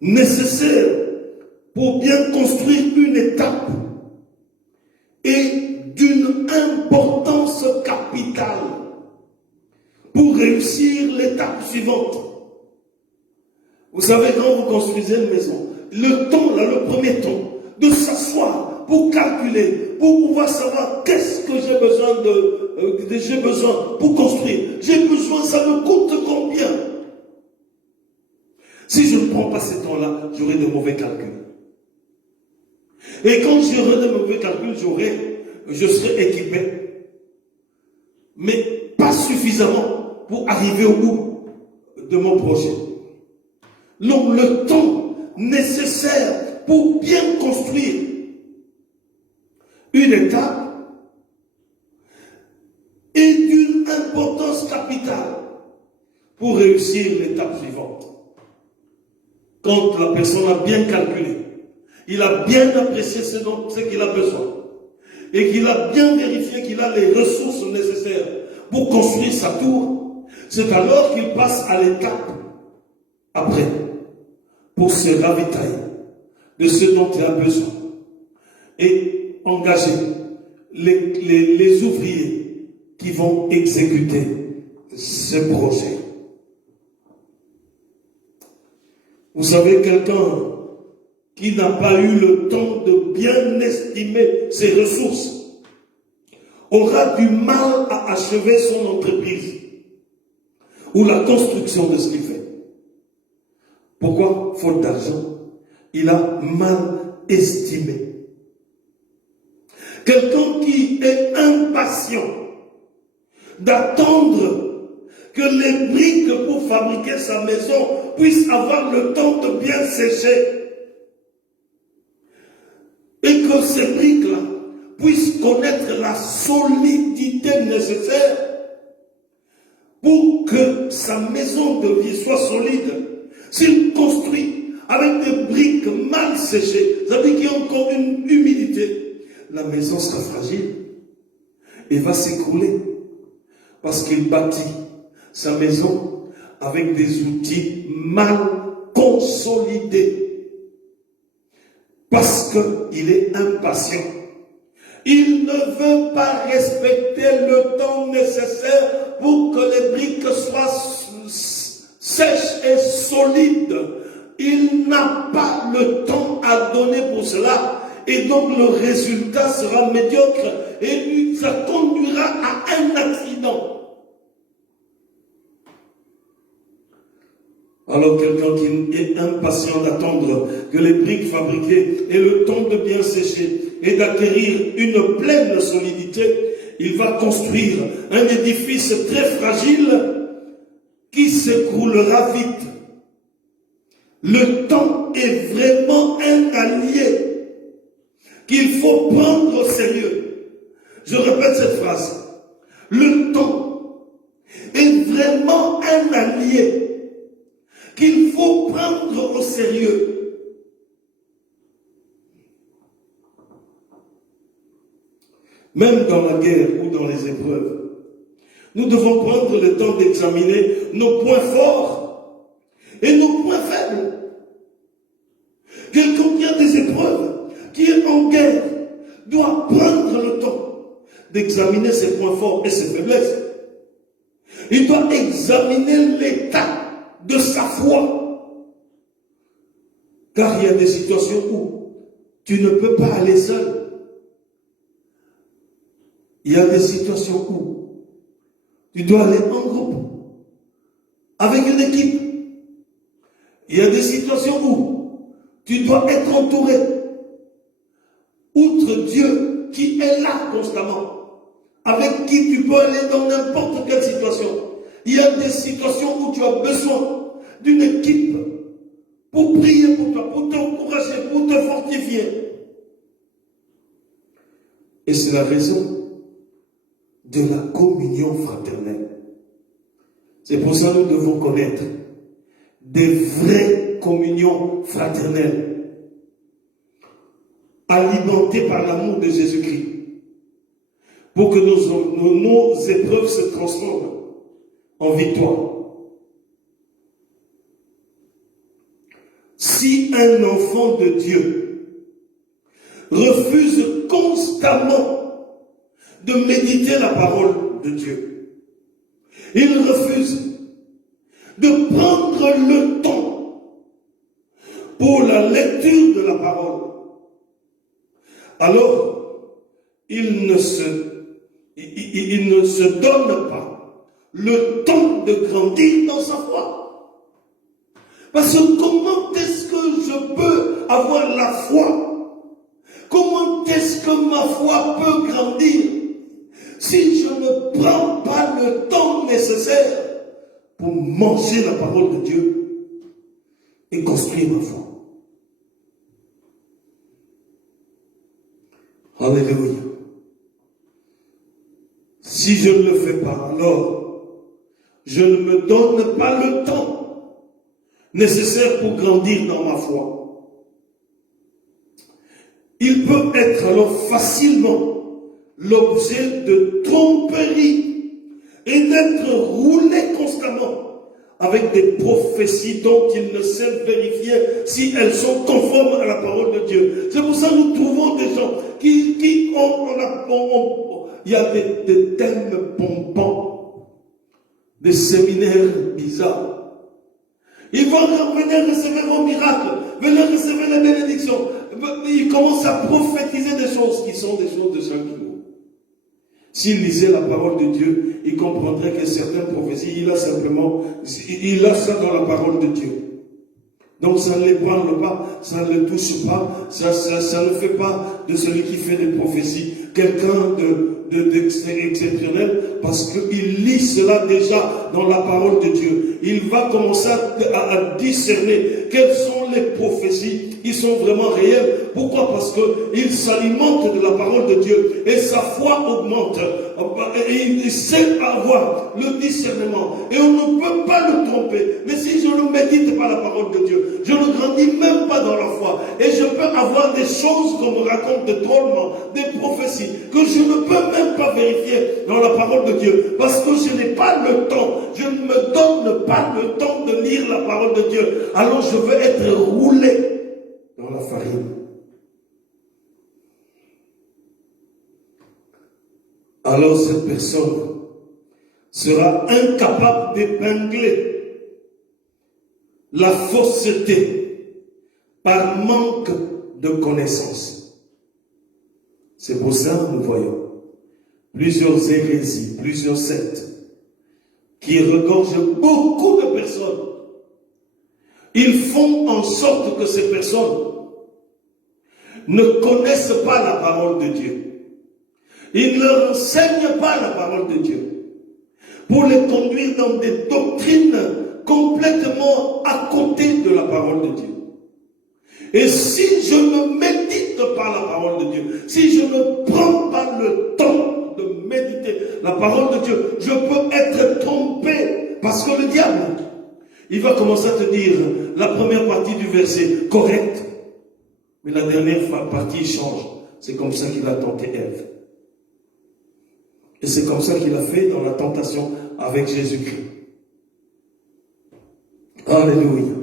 nécessaire pour bien construire une étape est d'une importance capitale. pour réussir l'étape suivante. Vous savez, quand vous construisez une maison, le temps, là, le premier temps, de s'asseoir pour calculer, pour pouvoir savoir qu'est-ce que j'ai besoin pour construire. J'ai besoin, ça me coûte combien? Si je ne prends pas ce temps-là, j'aurai de mauvais calculs. Et quand j'aurai de mauvais calculs, je serai équipé, mais pas suffisamment pour arriver au bout de mon projet. Donc le temps nécessaire pour bien construire une étape est d'une importance capitale pour réussir l'étape suivante. Quand la personne a bien calculé, il a bien apprécié ce qu'il a besoin et qu'il a bien vérifié qu'il a les ressources nécessaires pour construire sa tour, c'est alors qu'il passe à l'étape après pour se ravitailler de ce dont il a besoin et engager les ouvriers qui vont exécuter ce projet. Vous savez, quelqu'un qui n'a pas eu le temps de bien estimer ses ressources aura du mal à achever son entreprise ou la construction de ce qu'il fait. Pourquoi? Faute d'argent. Il a mal estimé. Quelqu'un qui est impatient d'attendre que les briques pour fabriquer sa maison puissent avoir le temps de bien sécher et que ces briques-là puissent connaître la solidité nécessaire pour que sa maison de vie soit solide. S'il construit avec des briques mal séchées, ça veut dire qu'il y a encore une humidité, la maison sera fragile et va s'écrouler parce qu'il bâtit sa maison avec des outils mal consolidés parce qu'il est impatient. Il ne veut pas respecter le temps nécessaire pour que les briques soient sèches et solides. Il n'a pas le temps à donner pour cela. Et donc le résultat sera médiocre et ça conduira à un accident. Alors quelqu'un qui est impatient d'attendre que les briques fabriquées aient le temps de bien sécher et d'acquérir une pleine solidité, il va construire un édifice très fragile qui s'écroulera vite. Le temps est vraiment un allié qu'il faut prendre au sérieux. Je répète cette phrase. Le temps est vraiment un allié qu'il faut prendre au sérieux. Même dans la guerre ou dans les épreuves, nous devons prendre le temps d'examiner nos points forts et nos points faibles. Quelqu'un qui a des épreuves, qui est en guerre, doit prendre le temps d'examiner ses points forts et ses faiblesses. Il doit examiner l'état de sa foi. Car il y a des situations où tu ne peux pas aller seul. Il y a des situations où tu dois aller en groupe, avec une équipe. Il y a des situations où tu dois être entouré. Outre Dieu qui est là constamment, avec qui tu peux aller dans n'importe quelle situation. Il y a des situations où tu as besoin d'une équipe pour prier pour toi, pour t'encourager, pour te fortifier. Et c'est la raison de la communion fraternelle. C'est pour ça que nous devons connaître des vraies communions fraternelles, alimentées par l'amour de Jésus-Christ, pour que nos épreuves se transforment en victoire. Si un enfant de Dieu refuse constamment de méditer la parole de Dieu, il refuse de prendre le temps pour la lecture de la parole, alors il ne se donne pas le temps de grandir dans sa foi. Parce que comment est-ce que je peux avoir la foi? Comment est-ce que ma foi peut grandir si je ne prends pas le temps nécessaire pour manger la parole de Dieu et construire ma foi? Alléluia. Si je ne le fais pas, alors je ne me donne pas le temps nécessaire pour grandir dans ma foi. Il peut être alors facilement l'objet de tromperie et d'être roulé constamment avec des prophéties dont il ne sait vérifier si elles sont conformes à la parole de Dieu. C'est pour ça que nous trouvons des gens qui ont il y a des thèmes pompants, des séminaires bizarres. Ils vont venir recevoir un miracle, venir recevoir les bénédictions. Ils commencent à prophétiser des choses qui sont des choses de sentiments. S'il lisait la parole de Dieu, il comprendrait que certaines prophéties, il a ça dans la parole de Dieu. Donc ça ne l'ébranle pas, ça ne le touche pas, ça ne fait pas de celui qui fait des prophéties quelqu'un d'exceptionnel, parce qu'il lit cela déjà dans la parole de Dieu. Il va commencer à discerner quelles sont les prophéties qui sont vraiment réelles. Pourquoi? Parce qu'il s'alimente de la parole de Dieu et sa foi augmente. Et il sait avoir le discernement. Et on ne peut pas le tromper. Mais si je ne médite pas la parole de Dieu, je ne grandis même pas dans la foi. Et je peux avoir des choses qu'on me raconte de drôlement, des prophéties, que je ne peux même pas vérifier dans la parole de Dieu. Parce que je n'ai pas le temps. Je ne me donne pas le temps de lire la parole de Dieu. Alors je veux être roulé dans la farine. Alors cette personne sera incapable d'épingler la fausseté par manque de connaissances. C'est pour ça que nous voyons plusieurs hérésies, plusieurs sectes qui regorgent beaucoup de personnes. Ils font en sorte que ces personnes ne connaissent pas la parole de Dieu. Ils ne leur enseignent pas la parole de Dieu pour les conduire dans des doctrines complètement à côté de la parole de Dieu. Et si je ne médite pas la parole de Dieu, si je ne prends pas le temps de méditer la parole de Dieu, je peux être trompé, parce que le diable, il va commencer à te dire la première partie du verset correcte, mais la dernière partie change. C'est comme ça qu'il a tenté Ève. Et c'est comme ça qu'il a fait dans la tentation avec Jésus-Christ. Alléluia.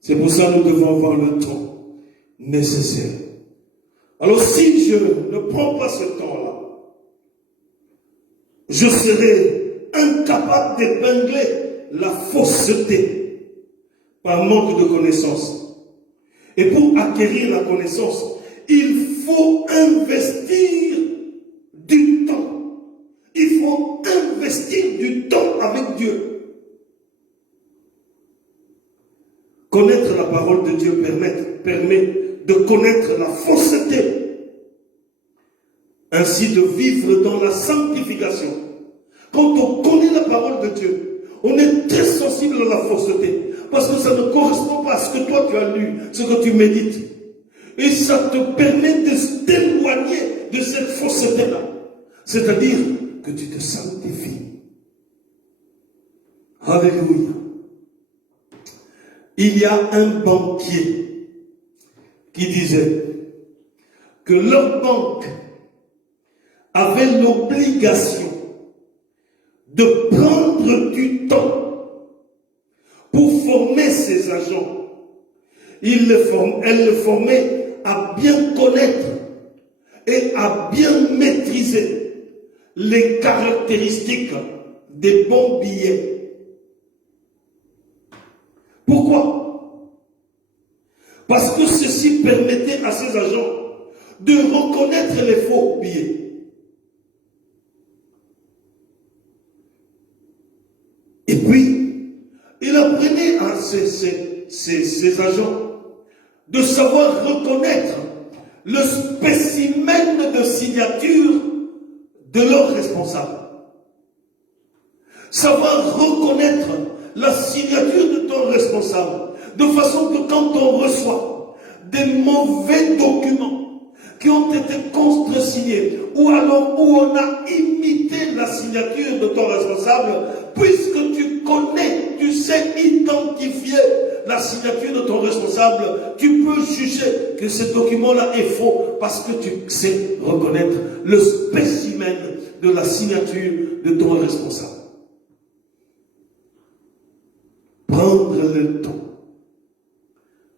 C'est pour ça que nous devons avoir le temps nécessaire. Alors si je ne prends pas ce temps-là, je serai incapable d'épingler la fausseté par manque de connaissance. Et pour acquérir la connaissance, il faut investir du temps. Il faut investir du temps avec Dieu. Connaître la parole de Dieu permet de connaître la fausseté, ainsi de vivre dans la sanctification. Quand on connaît la parole de Dieu, on est très sensible à la fausseté, parce que ça ne correspond pas à ce que toi tu as lu, ce que tu médites. Et ça te permet de t'éloigner de cette fausseté-là. C'est-à-dire que tu te sanctifies. Alléluia. Il y a un banquier qui disait que leur banque avait l'obligation de prendre du temps pour former ses agents. Elle le formait à bien connaître et à bien maîtriser les caractéristiques des bons billets. Pourquoi? Parce que ceci permettait à ces agents de reconnaître les faux billets. Et puis, il apprenait à ces agents de savoir reconnaître le spécimen de signature de leur responsable. Savoir reconnaître la signature de ton responsable, de façon que quand on reçoit des mauvais documents qui ont été contre-signés, ou alors où on a imité la signature de ton responsable, puisque tu connais, tu sais identifier la signature de ton responsable, tu peux juger que ce document-là est faux parce que tu sais reconnaître le spécimen de la signature de ton responsable. Prendre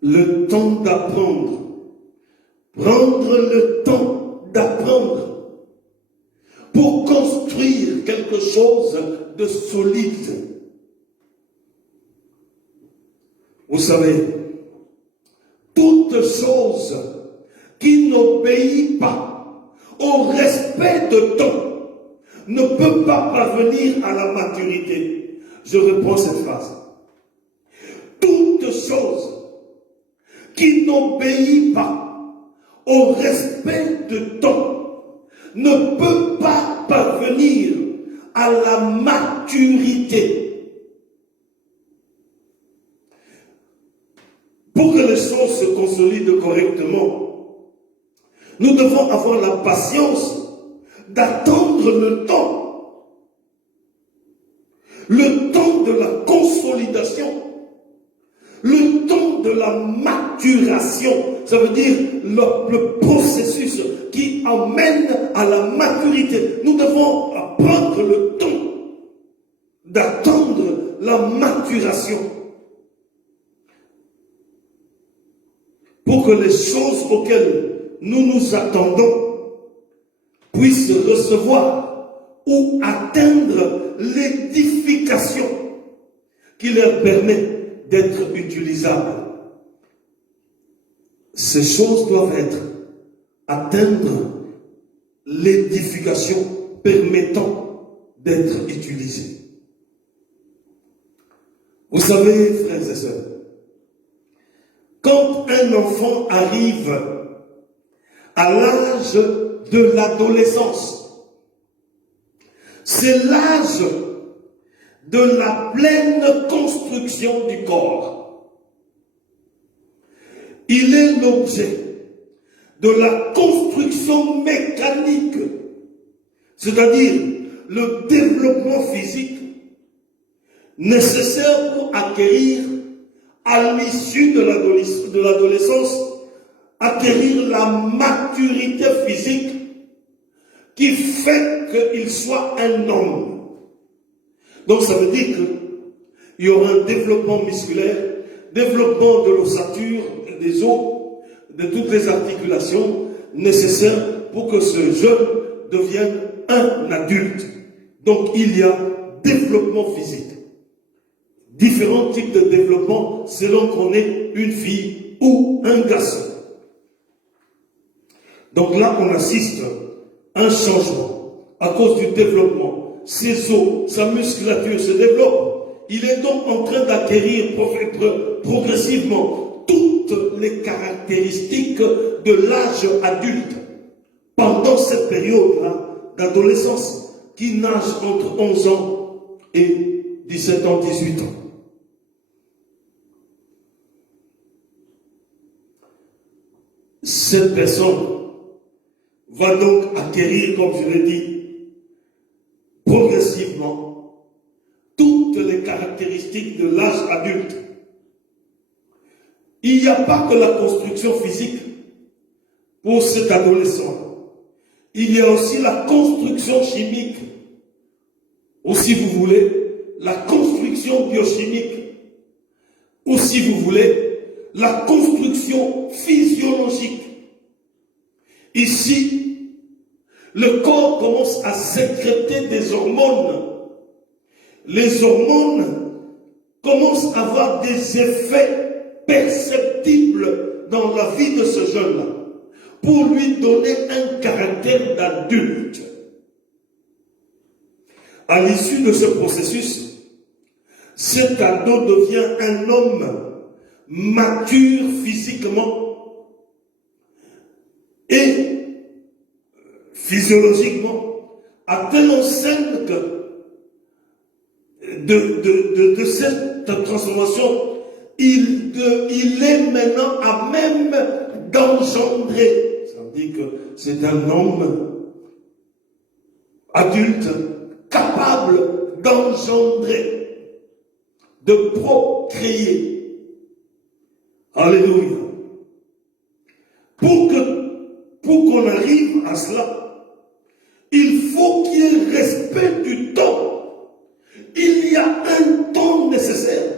le temps d'apprendre. Prendre le temps d'apprendre pour construire quelque chose de solide. Vous savez, toute chose qui n'obéit pas au respect de temps ne peut pas parvenir à la maturité. Je reprends cette phrase. Toute chose qui n'obéit pas au respect de temps ne peut pas parvenir à la maturité. Pour que les choses se consolident correctement, nous devons avoir la patience d'attendre le temps de la consolidation, le temps de la maturation. Ça veut dire le processus qui amène à la maturité. Nous devons prendre le temps d'attendre la maturation pour que les choses auxquelles nous nous attendons puissent recevoir ou atteindre l'édification qui leur permet d'être utilisables. Ces choses doivent atteindre l'édification permettant d'être utilisées. Vous savez, frères et sœurs, quand un enfant arrive à l'âge de l'adolescence, c'est l'âge de la pleine construction du corps. Il est l'objet de la construction mécanique, c'est-à-dire le développement physique nécessaire pour acquérir, à l'issue de l'adolescence, acquérir la maturité physique qui fait qu'il soit un homme. Donc ça veut dire qu'il y aura un développement musculaire, développement de l'ossature, des os, de toutes les articulations nécessaires pour que ce jeune devienne un adulte. Donc il y a développement physique. Différents types de développement selon qu'on est une fille ou un garçon. Donc là, on assiste à un changement à cause du développement. Ses os, sa musculature se développe. Il est donc en train d'acquérir progressivement toutes les caractéristiques de l'âge adulte pendant cette période-là d'adolescence qui nage entre 11 ans et 17 ans, 18 ans. Cette personne va donc acquérir, comme je l'ai dit, progressivement toutes les caractéristiques de l'âge adulte. Il n'y a pas que la construction physique pour cet adolescent. Il y a aussi la construction chimique, ou si vous voulez, la construction biochimique, ou si vous voulez, la construction physiologique. Ici, le corps commence à sécréter des hormones les hormones commencent à avoir des effets perceptibles dans la vie de ce jeune-là pour lui donner un caractère d'adulte. À l'issue de ce processus, cet ado devient un homme mature physiquement et physiologiquement, à telle enseigne que de cette transformation, il est maintenant à même d'engendrer. Ça veut dire que c'est un homme adulte capable d'engendrer, de procréer. Alléluia. Pour qu'on arrive à cela, il faut qu'il y ait respect du temps. Il y a un temps nécessaire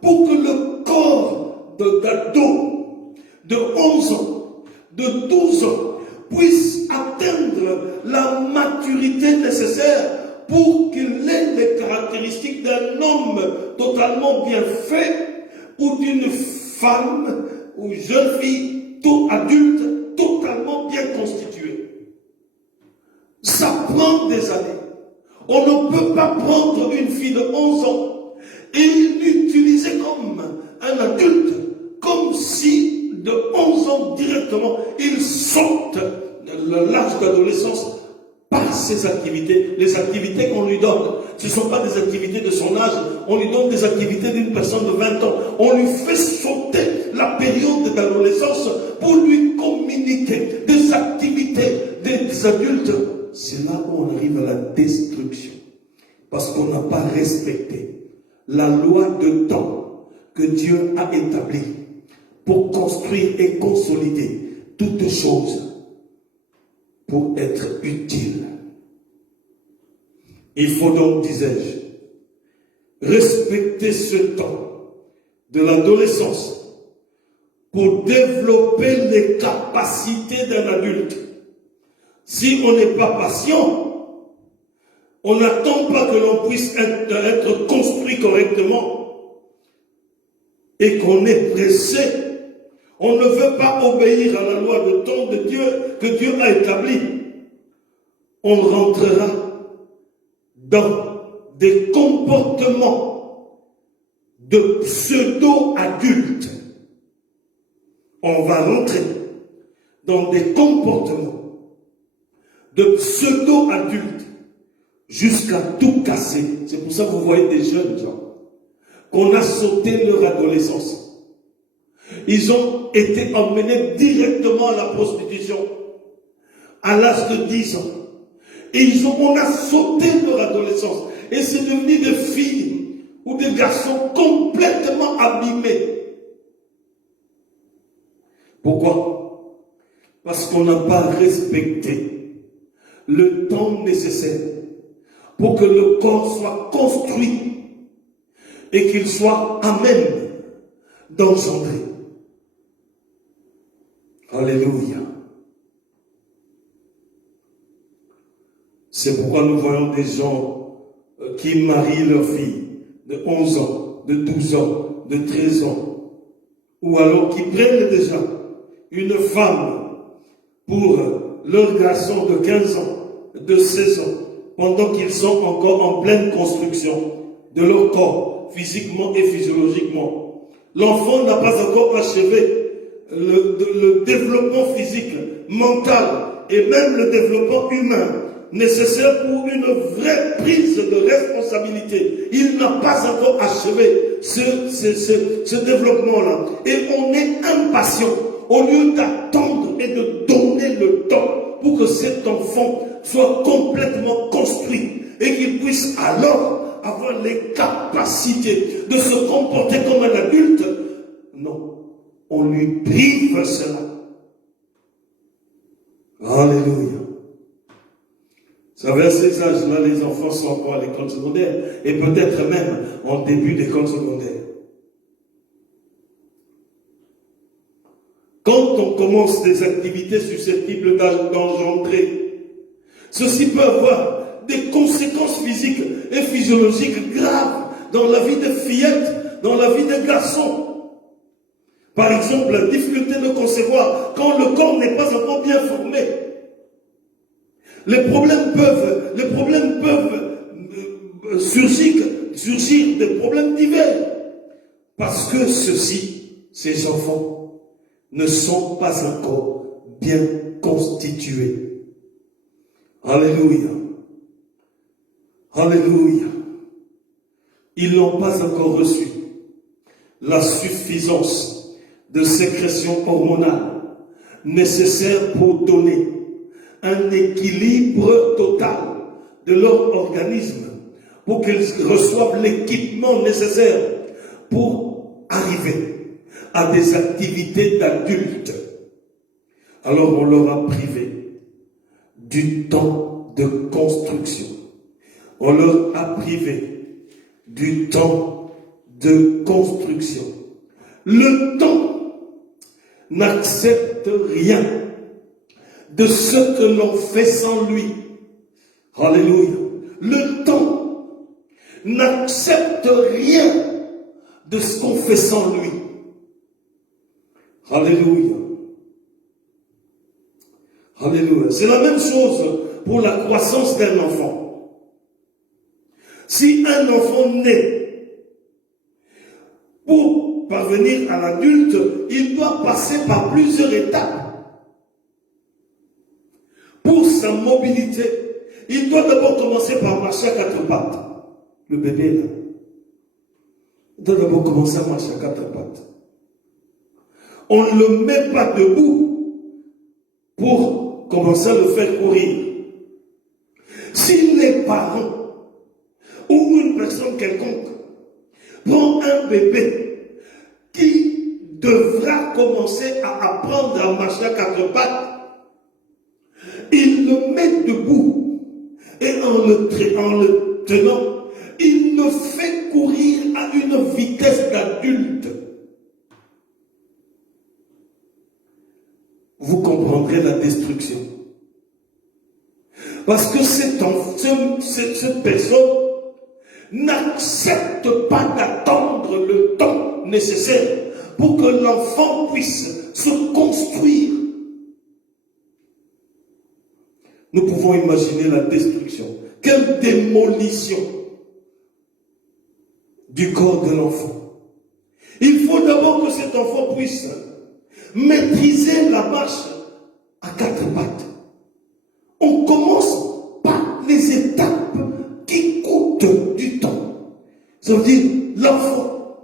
pour que le corps d'ado de 11 ans, de 12 ans, puisse atteindre la maturité nécessaire pour qu'il ait les caractéristiques d'un homme totalement bien fait ou d'une femme ou jeune fille tout adulte totalement bien constituée. Ça prend des années. On ne peut pas prendre une fille de 11 ans et l'utiliser comme un adulte, comme si de 11 ans directement, il saute l'âge d'adolescence par ses activités. Les activités qu'on lui donne, ce ne sont pas des activités de son âge, on lui donne des activités d'une personne de 20 ans. On lui fait sauter la période d'adolescence pour lui communiquer des activités des adultes. C'est là où on arrive à la destruction. Parce qu'on n'a pas respecté la loi de temps que Dieu a établie pour construire et consolider toutes choses pour être utile. Il faut donc, disais-je, respecter ce temps de l'adolescence pour développer les capacités d'un adulte. Si on n'est pas patient, on n'attend pas que l'on puisse être construit correctement et qu'on est pressé. On ne veut pas obéir à la loi de temps de Dieu que Dieu a établie. On rentrera dans des comportements de pseudo-adultes. On va rentrer dans des comportements de pseudo-adultes jusqu'à tout casser. C'est pour ça que vous voyez des jeunes gens qu'on a sauté leur adolescence. Ils ont été emmenés directement à la prostitution à l'âge de 10 ans. Et on a sauté leur adolescence. Et c'est devenu des filles ou des garçons complètement abîmés. Pourquoi? Parce qu'on n'a pas respecté le temps nécessaire pour que le corps soit construit et qu'il soit à même d'engendrer. Alléluia. C'est pourquoi nous voyons des gens qui marient leurs filles de 11 ans, de 12 ans, de 13 ans, ou alors qui prennent déjà une femme pour leur garçon de 15 ans, de 16 ans, pendant qu'ils sont encore en pleine construction de leur corps, physiquement et physiologiquement. L'enfant n'a pas encore achevé le développement physique, mental et même le développement humain nécessaire pour une vraie prise de responsabilité. Il n'a pas encore achevé ce développement-là. Et on est impatient au lieu d'attendre et de donner le temps pour que cet enfant soit complètement construit et qu'il puisse alors avoir les capacités de se comporter comme un adulte. Non, on lui prive cela. Alléluia. Vous savez, à ces âges-là, les enfants sont encore à l'école secondaire et peut-être même en début d'école secondaire. Quand on commence des activités susceptibles d'engendrer, ceci peut avoir des conséquences physiques et physiologiques graves dans la vie des fillettes, dans la vie des garçons. Par exemple, la difficulté de concevoir quand le corps n'est pas encore bien formé. Les problèmes peuvent surgir des problèmes divers. Parce que ces enfants, ne sont pas encore bien constitués. Alléluia. Alléluia. Ils n'ont pas encore reçu la suffisance de sécrétion hormonale nécessaire pour donner un équilibre total de leur organisme, pour qu'ils reçoivent l'équipement nécessaire pour arriver à des activités d'adultes. Alors on leur a privé du temps de construction. On leur a privé du temps de construction. Le temps n'accepte rien de ce que l'on fait sans lui. Alléluia. Le temps n'accepte rien de ce qu'on fait sans lui. Alléluia. Alléluia. C'est la même chose pour la croissance d'un enfant. Si un enfant naît, pour parvenir à l'adulte, il doit passer par plusieurs étapes. Pour sa mobilité, il doit d'abord commencer par marcher à quatre pattes. Le bébé là. Il doit d'abord commencer à marcher à quatre pattes. On ne le met pas debout pour commencer à le faire courir. Si les parents ou une personne quelconque prend un bébé qui devra commencer à apprendre à marcher à quatre pattes, il le met debout et en le tenant, il le fait courir à une vitesse d'adulte. Vous comprendrez la destruction. Parce que cette personne n'accepte pas d'attendre le temps nécessaire pour que l'enfant puisse se construire. Nous pouvons imaginer la destruction. Quelle démolition du corps de l'enfant. Il faut d'abord que cet enfant puisse maîtriser la marche à quatre pattes. On commence par les étapes qui coûtent du temps. Ça veut dire l'enfant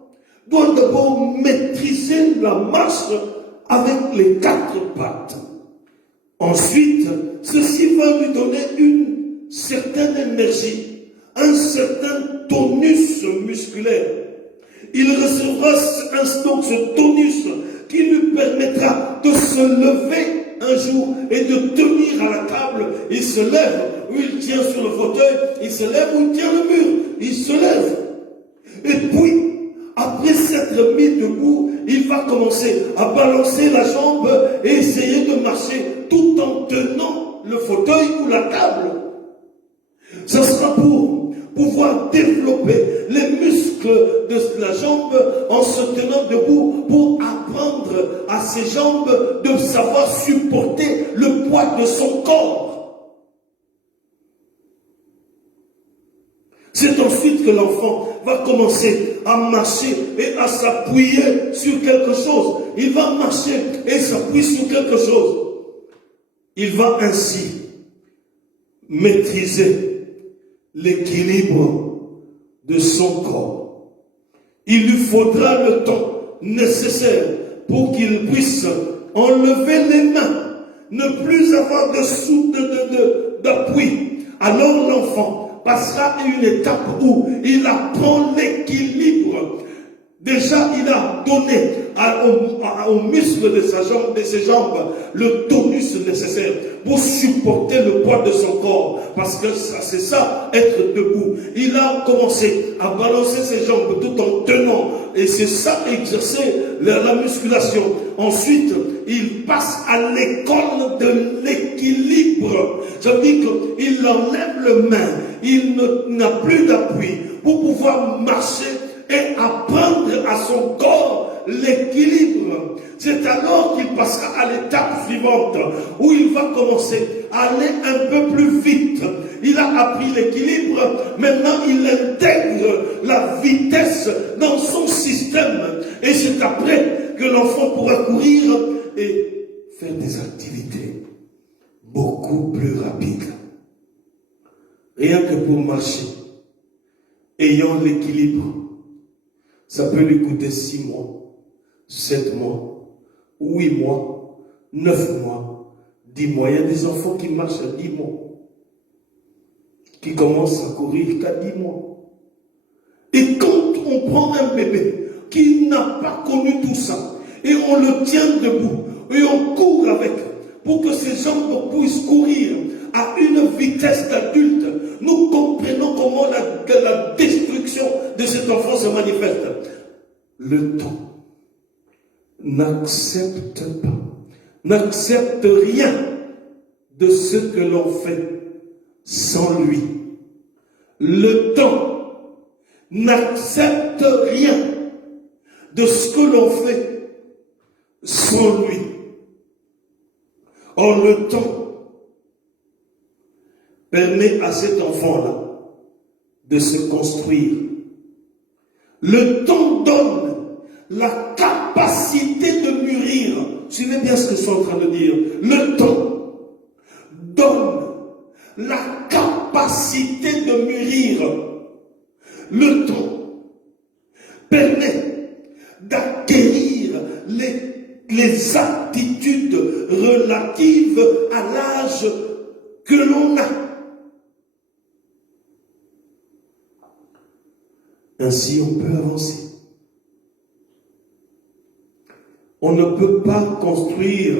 doit d'abord maîtriser la marche avec les quatre pattes. Ensuite, ceci va lui donner une certaine énergie, un certain tonus musculaire. Il recevra donc ce tonus qui lui permettra de se lever un jour et de tenir à la table. Il se lève ou il tient sur le fauteuil, il se lève ou il tient le mur, il se lève. Et puis, après s'être mis debout, il va commencer à balancer la jambe et essayer de marcher tout en tenant le fauteuil ou la table. Ce sera pour pouvoir développer les muscles de la jambe en se tenant debout, pour apprendre à ses jambes de savoir supporter le poids de son corps. C'est ensuite que l'enfant va commencer à marcher et à s'appuyer sur quelque chose. Il va marcher et s'appuyer sur quelque chose. Il va ainsi maîtriser l'équilibre de son corps. Il lui faudra le temps nécessaire pour qu'il puisse enlever les mains, ne plus avoir d'appui. Alors l'enfant passera à une étape où il apprend l'équilibre. Déjà, il a donné aux muscles de ses jambes le tonus nécessaire pour supporter le poids de son corps. Parce que c'est ça, être debout. Il a commencé à balancer ses jambes tout en tenant. Et c'est ça, exercer la musculation. Ensuite, il passe à l'école de l'équilibre. Ça veut dire qu'il enlève faible main, il n'a plus d'appui pour pouvoir marcher et apprendre à son corps l'équilibre. C'est alors qu'il passera à l'étape suivante où il va commencer à aller un peu plus vite. Il a appris l'équilibre, maintenant il intègre la vitesse dans son système. Et c'est après que l'enfant pourra courir et faire des activités beaucoup plus rapides. Rien que pour marcher, ayant l'équilibre, ça peut lui coûter 6 mois, 7 mois, 8 mois, 9 mois, 10 mois. Il y a des enfants qui marchent à 10 mois, qui commencent à courir qu'à 10 mois. Et quand on prend un bébé qui n'a pas connu tout ça, et on le tient debout, et on court avec, pour que ses jambes puissent courir à une vitesse d'adulte, nous comprenons comment la destruction de cet enfant se manifeste. Le temps n'accepte pas, n'accepte rien de ce que l'on fait sans lui. Le temps n'accepte rien de ce que l'on fait sans lui. Or, le temps permet à cet enfant-là de se construire. Le temps donne la capacité de mûrir. Suivez bien ce que je suis en train de dire. Le temps donne la capacité de mûrir. Le temps permet d'acquérir les aptitudes relatives à l'âge que l'on a. Ainsi, on peut avancer. On ne peut pas construire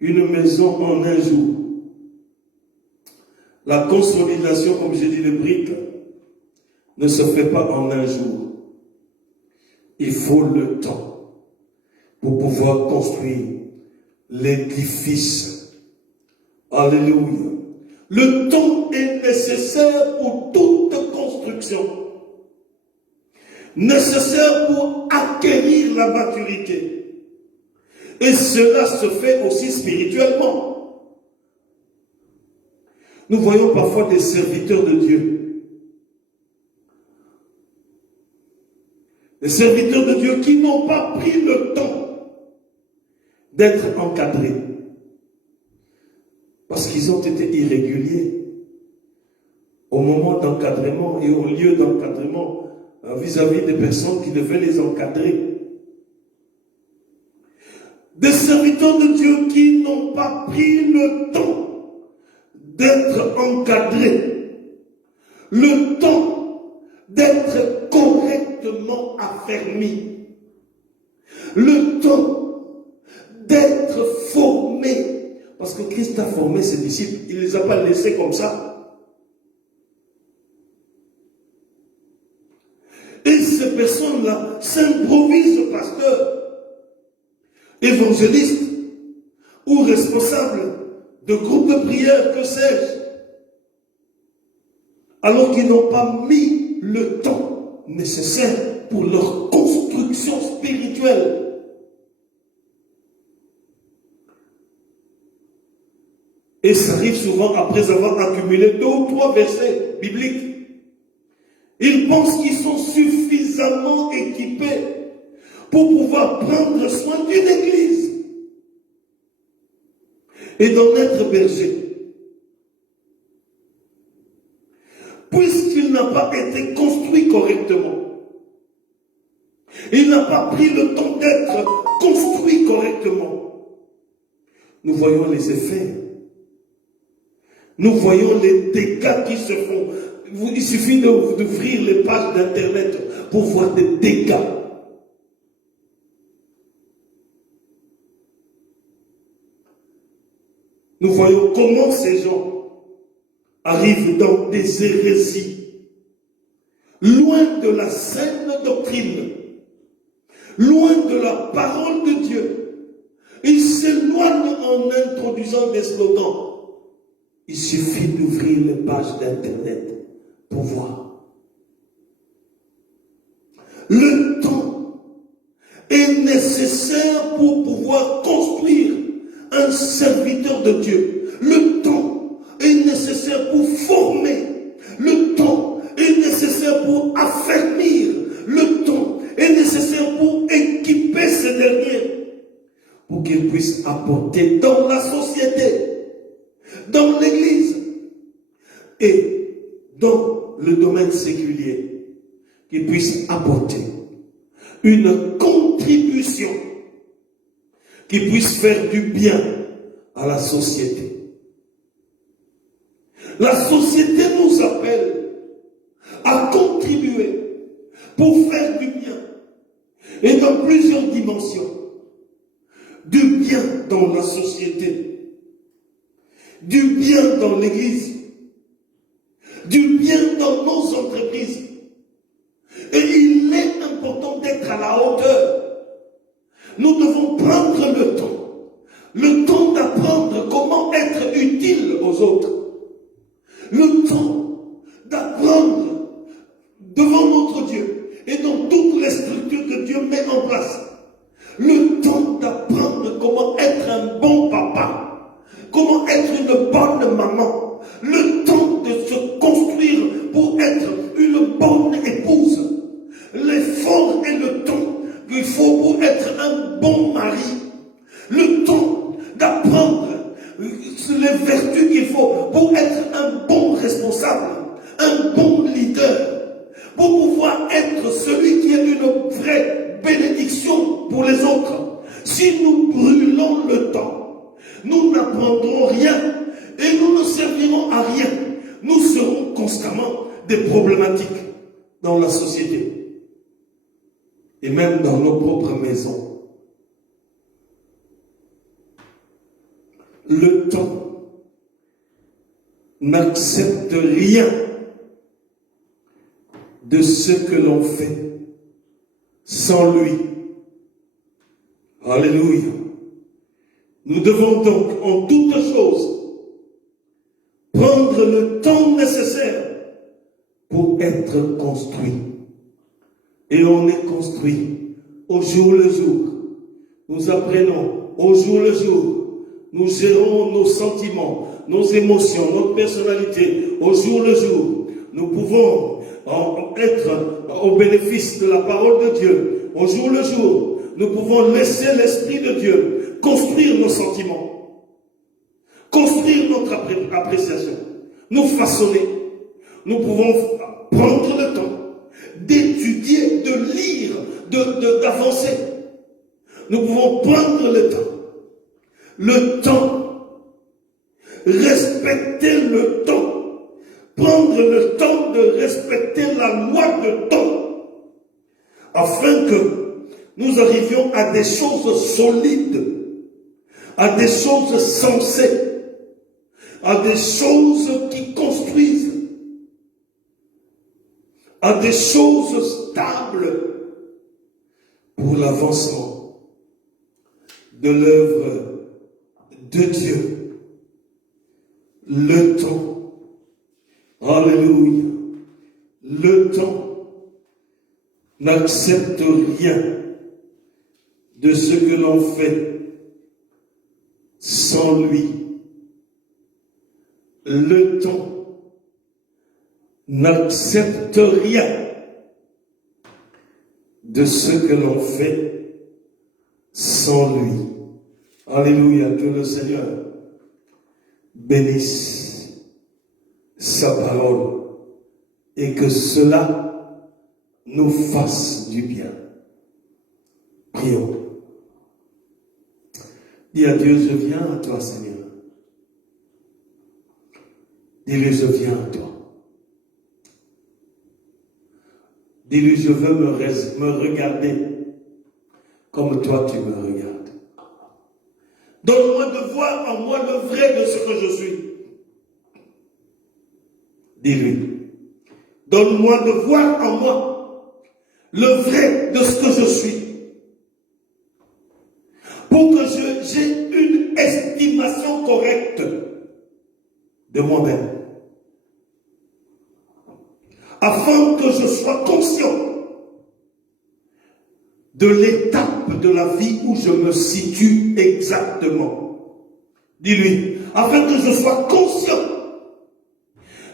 une maison en un jour. La consolidation, comme j'ai dit, des briques, ne se fait pas en un jour. Il faut le temps pour pouvoir construire l'édifice. Alléluia. Le temps est nécessaire pour toute construction. Nécessaire pour acquérir la maturité. Et cela se fait aussi spirituellement. Nous voyons parfois des serviteurs de Dieu. Des serviteurs de Dieu qui n'ont pas pris le temps d'être encadrés. Parce qu'ils ont été irréguliers. Au moment d'encadrement et au lieu d'encadrement, vis-à-vis des personnes qui devaient les encadrer. Des serviteurs de Dieu qui n'ont pas pris le temps d'être encadrés, le temps d'être correctement affermis, le temps d'être formés, parce que Christ a formé ses disciples, il ne les a pas laissés comme ça. Et ces personnes-là s'improvisent pasteur, évangéliste ou responsable de groupe de prière, que sais-je, alors qu'ils n'ont pas mis le temps nécessaire pour leur construction spirituelle. Et ça arrive souvent après avoir accumulé 2 ou 3 versets bibliques. Ils pensent qu'ils sont suffisamment équipés pour pouvoir prendre soin d'une église et d'en être berger. Puisqu'il n'a pas été construit correctement, il n'a pas pris le temps d'être construit correctement, nous voyons les effets. Nous voyons les dégâts qui se font. Il suffit d'ouvrir les pages d'internet pour voir des dégâts. Nous voyons comment ces gens arrivent dans des hérésies, loin de la saine doctrine, loin de la parole de Dieu. Ils s'éloignent en introduisant des slogans. Il suffit d'ouvrir les pages d'Internet pour voir. Le temps est nécessaire pour pouvoir construire un serviteur de Dieu. Le temps est nécessaire pour former. Le temps est nécessaire pour affermir. Le temps est nécessaire pour équiper ces derniers, pour qu'ils puissent apporter dans la société, dans l'église et dans le domaine séculier, qu'ils puissent apporter une contribution qui puisse faire du bien à la société. La société nous appelle à contribuer pour faire du bien, et dans plusieurs dimensions. Du bien dans la société, du bien dans l'église, du bien dans nos entreprises. Et il est important d'être à la hauteur. Nous devons prendre le temps d'apprendre comment être utile aux autres, le temps d'apprendre devant notre Dieu et dans toutes les structures que Dieu met en place, le temps d'apprendre comment être un bon papa, comment être une bonne maman, le temps de se construire pour être une bonne épouse, l'effort et le temps qu'il faut pour être un bon mari, le temps d'apprendre les vertus qu'il faut pour être un bon responsable, un bon leader, pour pouvoir être celui qui est une vraie bénédiction pour les autres. Si nous brûlons le temps, nous n'apprendrons rien et nous ne servirons à rien. Nous serons constamment des problématiques dans la société et même dans nos propres maisons. Le temps n'accepte rien de ce que l'on fait sans lui. Alléluia. Nous devons donc en toutes choses prendre le temps nécessaire pour être construit. Et on est construit au jour le jour. Nous apprenons au jour le jour. Nous gérons nos sentiments, nos émotions, notre personnalité au jour le jour. Nous pouvons être au bénéfice de la parole de Dieu au jour le jour. Nous pouvons laisser l'Esprit de Dieu construire nos sentiments, construire notre appréciation, nous façonner. Nous pouvons prendre le temps d'étudier, de lire, d'avancer. Nous pouvons prendre le temps, respecter le temps, prendre le temps de respecter la loi de temps, afin que nous arrivions à des choses solides, à des choses sensées, à des choses qui construisent, à des choses stables pour l'avancement de l'œuvre de Dieu. Le temps, alléluia, le temps n'accepte rien de ce que l'on fait sans lui. Le temps n'accepte rien de ce que l'on fait sans lui. Alléluia, que le Seigneur bénisse sa parole et que cela nous fasse du bien. Prions. Dis à Dieu, je viens à toi, Seigneur. Dis-lui, je viens à toi. Dis-lui, je veux me regarder comme toi tu me regardes. Donne-moi de voir en moi le vrai de ce que je suis. Dis-lui, donne-moi de voir en moi le vrai de ce que je suis. Pour que j'ai une estimation correcte de moi-même, afin que je sois conscient de l'étape de la vie où je me situe exactement. Dis-lui, afin que je sois conscient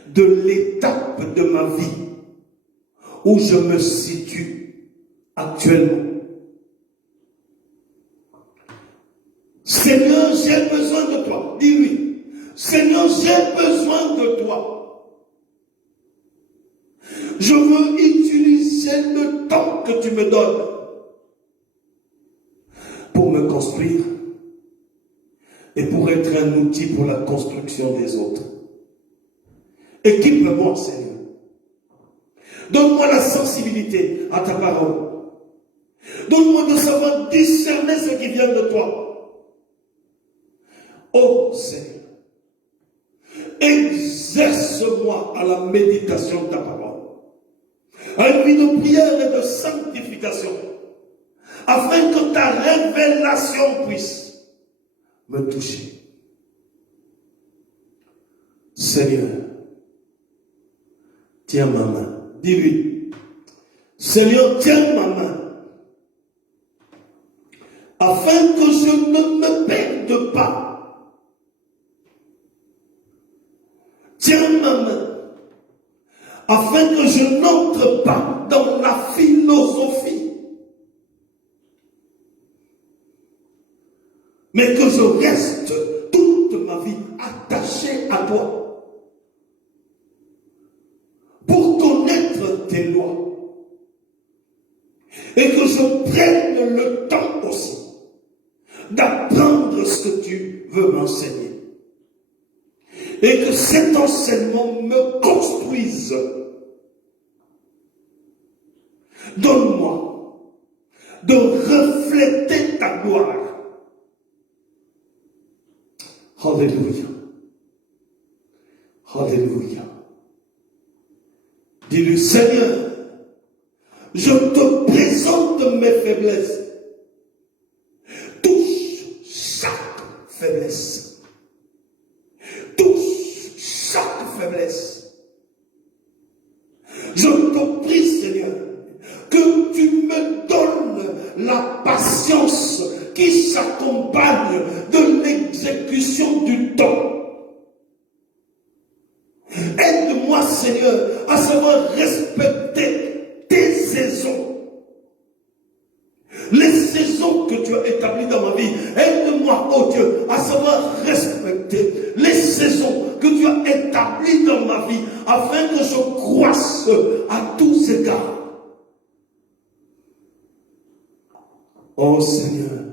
de l'étape de ma vie où je me situe actuellement. Seigneur, j'ai besoin de toi. Dis-lui, Seigneur, j'ai besoin de toi. Je veux utiliser le temps que tu me donnes pour me construire et pour être un outil pour la construction des autres. Équipe-moi, Seigneur. Donne-moi la sensibilité à ta parole. Donne-moi de savoir discerner ce qui vient de toi. Oh Seigneur, exerce-moi à la méditation de ta parole, à une vie de prière et de sanctification, afin que ta révélation puisse me toucher. Seigneur, tiens ma main. Dis-lui, Seigneur, tiens ma main, afin que je ne me perde pas. Tiens ma main, afin que je n'entre pas dans la philosophie, mais que je reste toute ma vie attaché à toi, pour connaître tes lois, et que je prenne le temps aussi d'apprendre ce que tu veux m'enseigner. Et que cet enseignement me construise. Donne-moi de refléter ta gloire. Alléluia. Alléluia. Dis-lui, Seigneur, je te présente mes faiblesses. Touche chaque faiblesse. Touche chaque faiblesse. Je te prie, Seigneur, que tu me donnes la patience qui s'accompagne de l'exécution du temps. Aide-moi, Seigneur, à savoir respecter tes saisons. Les saisons que tu as établies dans ma vie, aide-moi, oh Dieu, à savoir respecter les saisons que tu as établies dans ma vie, afin que je croisse à tous égards. Oh Seigneur,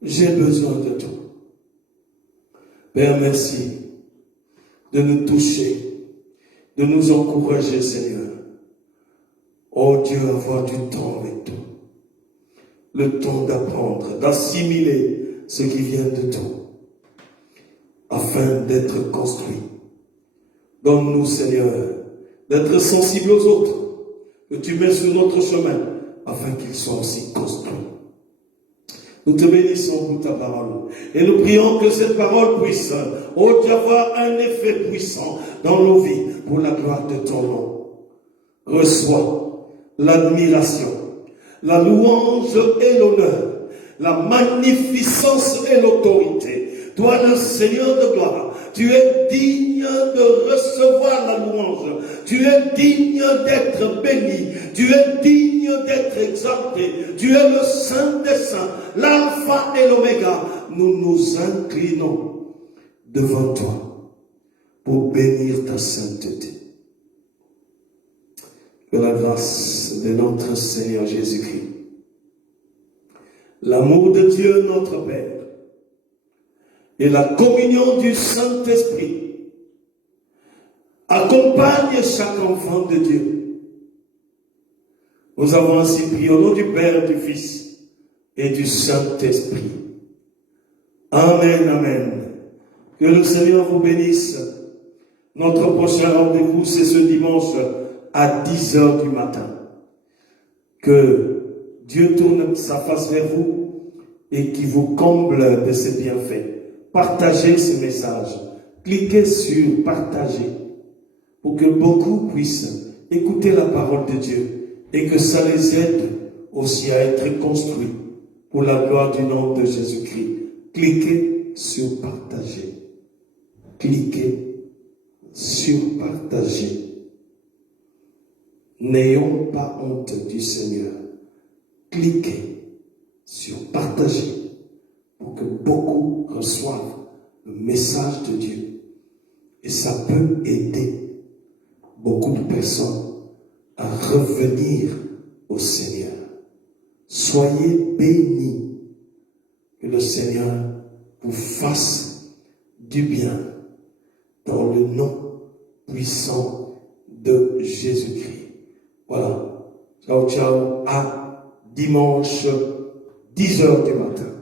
j'ai besoin de toi. Père, merci de nous toucher, de nous encourager, Seigneur. Oh Dieu, avoir du temps avec toi. Le temps d'apprendre, d'assimiler ce qui vient de toi, afin d'être construit. Donne-nous, Seigneur, d'être sensibles aux autres, que tu mets sur notre chemin, afin qu'ils soient aussi construits. Nous te bénissons pour ta parole, et nous prions que cette parole puisse, oh Dieu, avoir un effet puissant dans nos vies, pour la gloire de ton nom. Reçois l'admiration, la louange et l'honneur, la magnificence et l'autorité. Toi, le Seigneur de gloire, tu es digne de recevoir la louange. Tu es digne d'être béni. Tu es digne d'être exalté. Tu es le Saint des Saints, l'Alpha et l'Oméga. Nous nous inclinons devant toi pour bénir ta sainteté. Que la grâce de notre Seigneur Jésus-Christ, l'amour de Dieu notre Père et la communion du Saint-Esprit accompagnent chaque enfant de Dieu. Nous avons ainsi prié au nom du Père, du Fils et du Saint-Esprit. Amen, amen. Que le Seigneur vous bénisse. Notre prochain rendez-vous, c'est ce dimanche à 10h du matin. Que Dieu tourne sa face vers vous et qu'il vous comble de ses bienfaits. Partagez ce message. Cliquez sur partager pour que beaucoup puissent écouter la parole de Dieu et que ça les aide aussi à être construits pour la gloire du nom de Jésus-Christ. Cliquez sur partager. Cliquez sur partager. N'ayons pas honte du Seigneur. Cliquez sur partager pour que beaucoup reçoivent le message de Dieu. Et ça peut aider beaucoup de personnes à revenir au Seigneur. Soyez bénis. Que le Seigneur vous fasse du bien dans le nom puissant de Jésus-Christ. Voilà. Ciao, ciao. À dimanche, 10h du matin.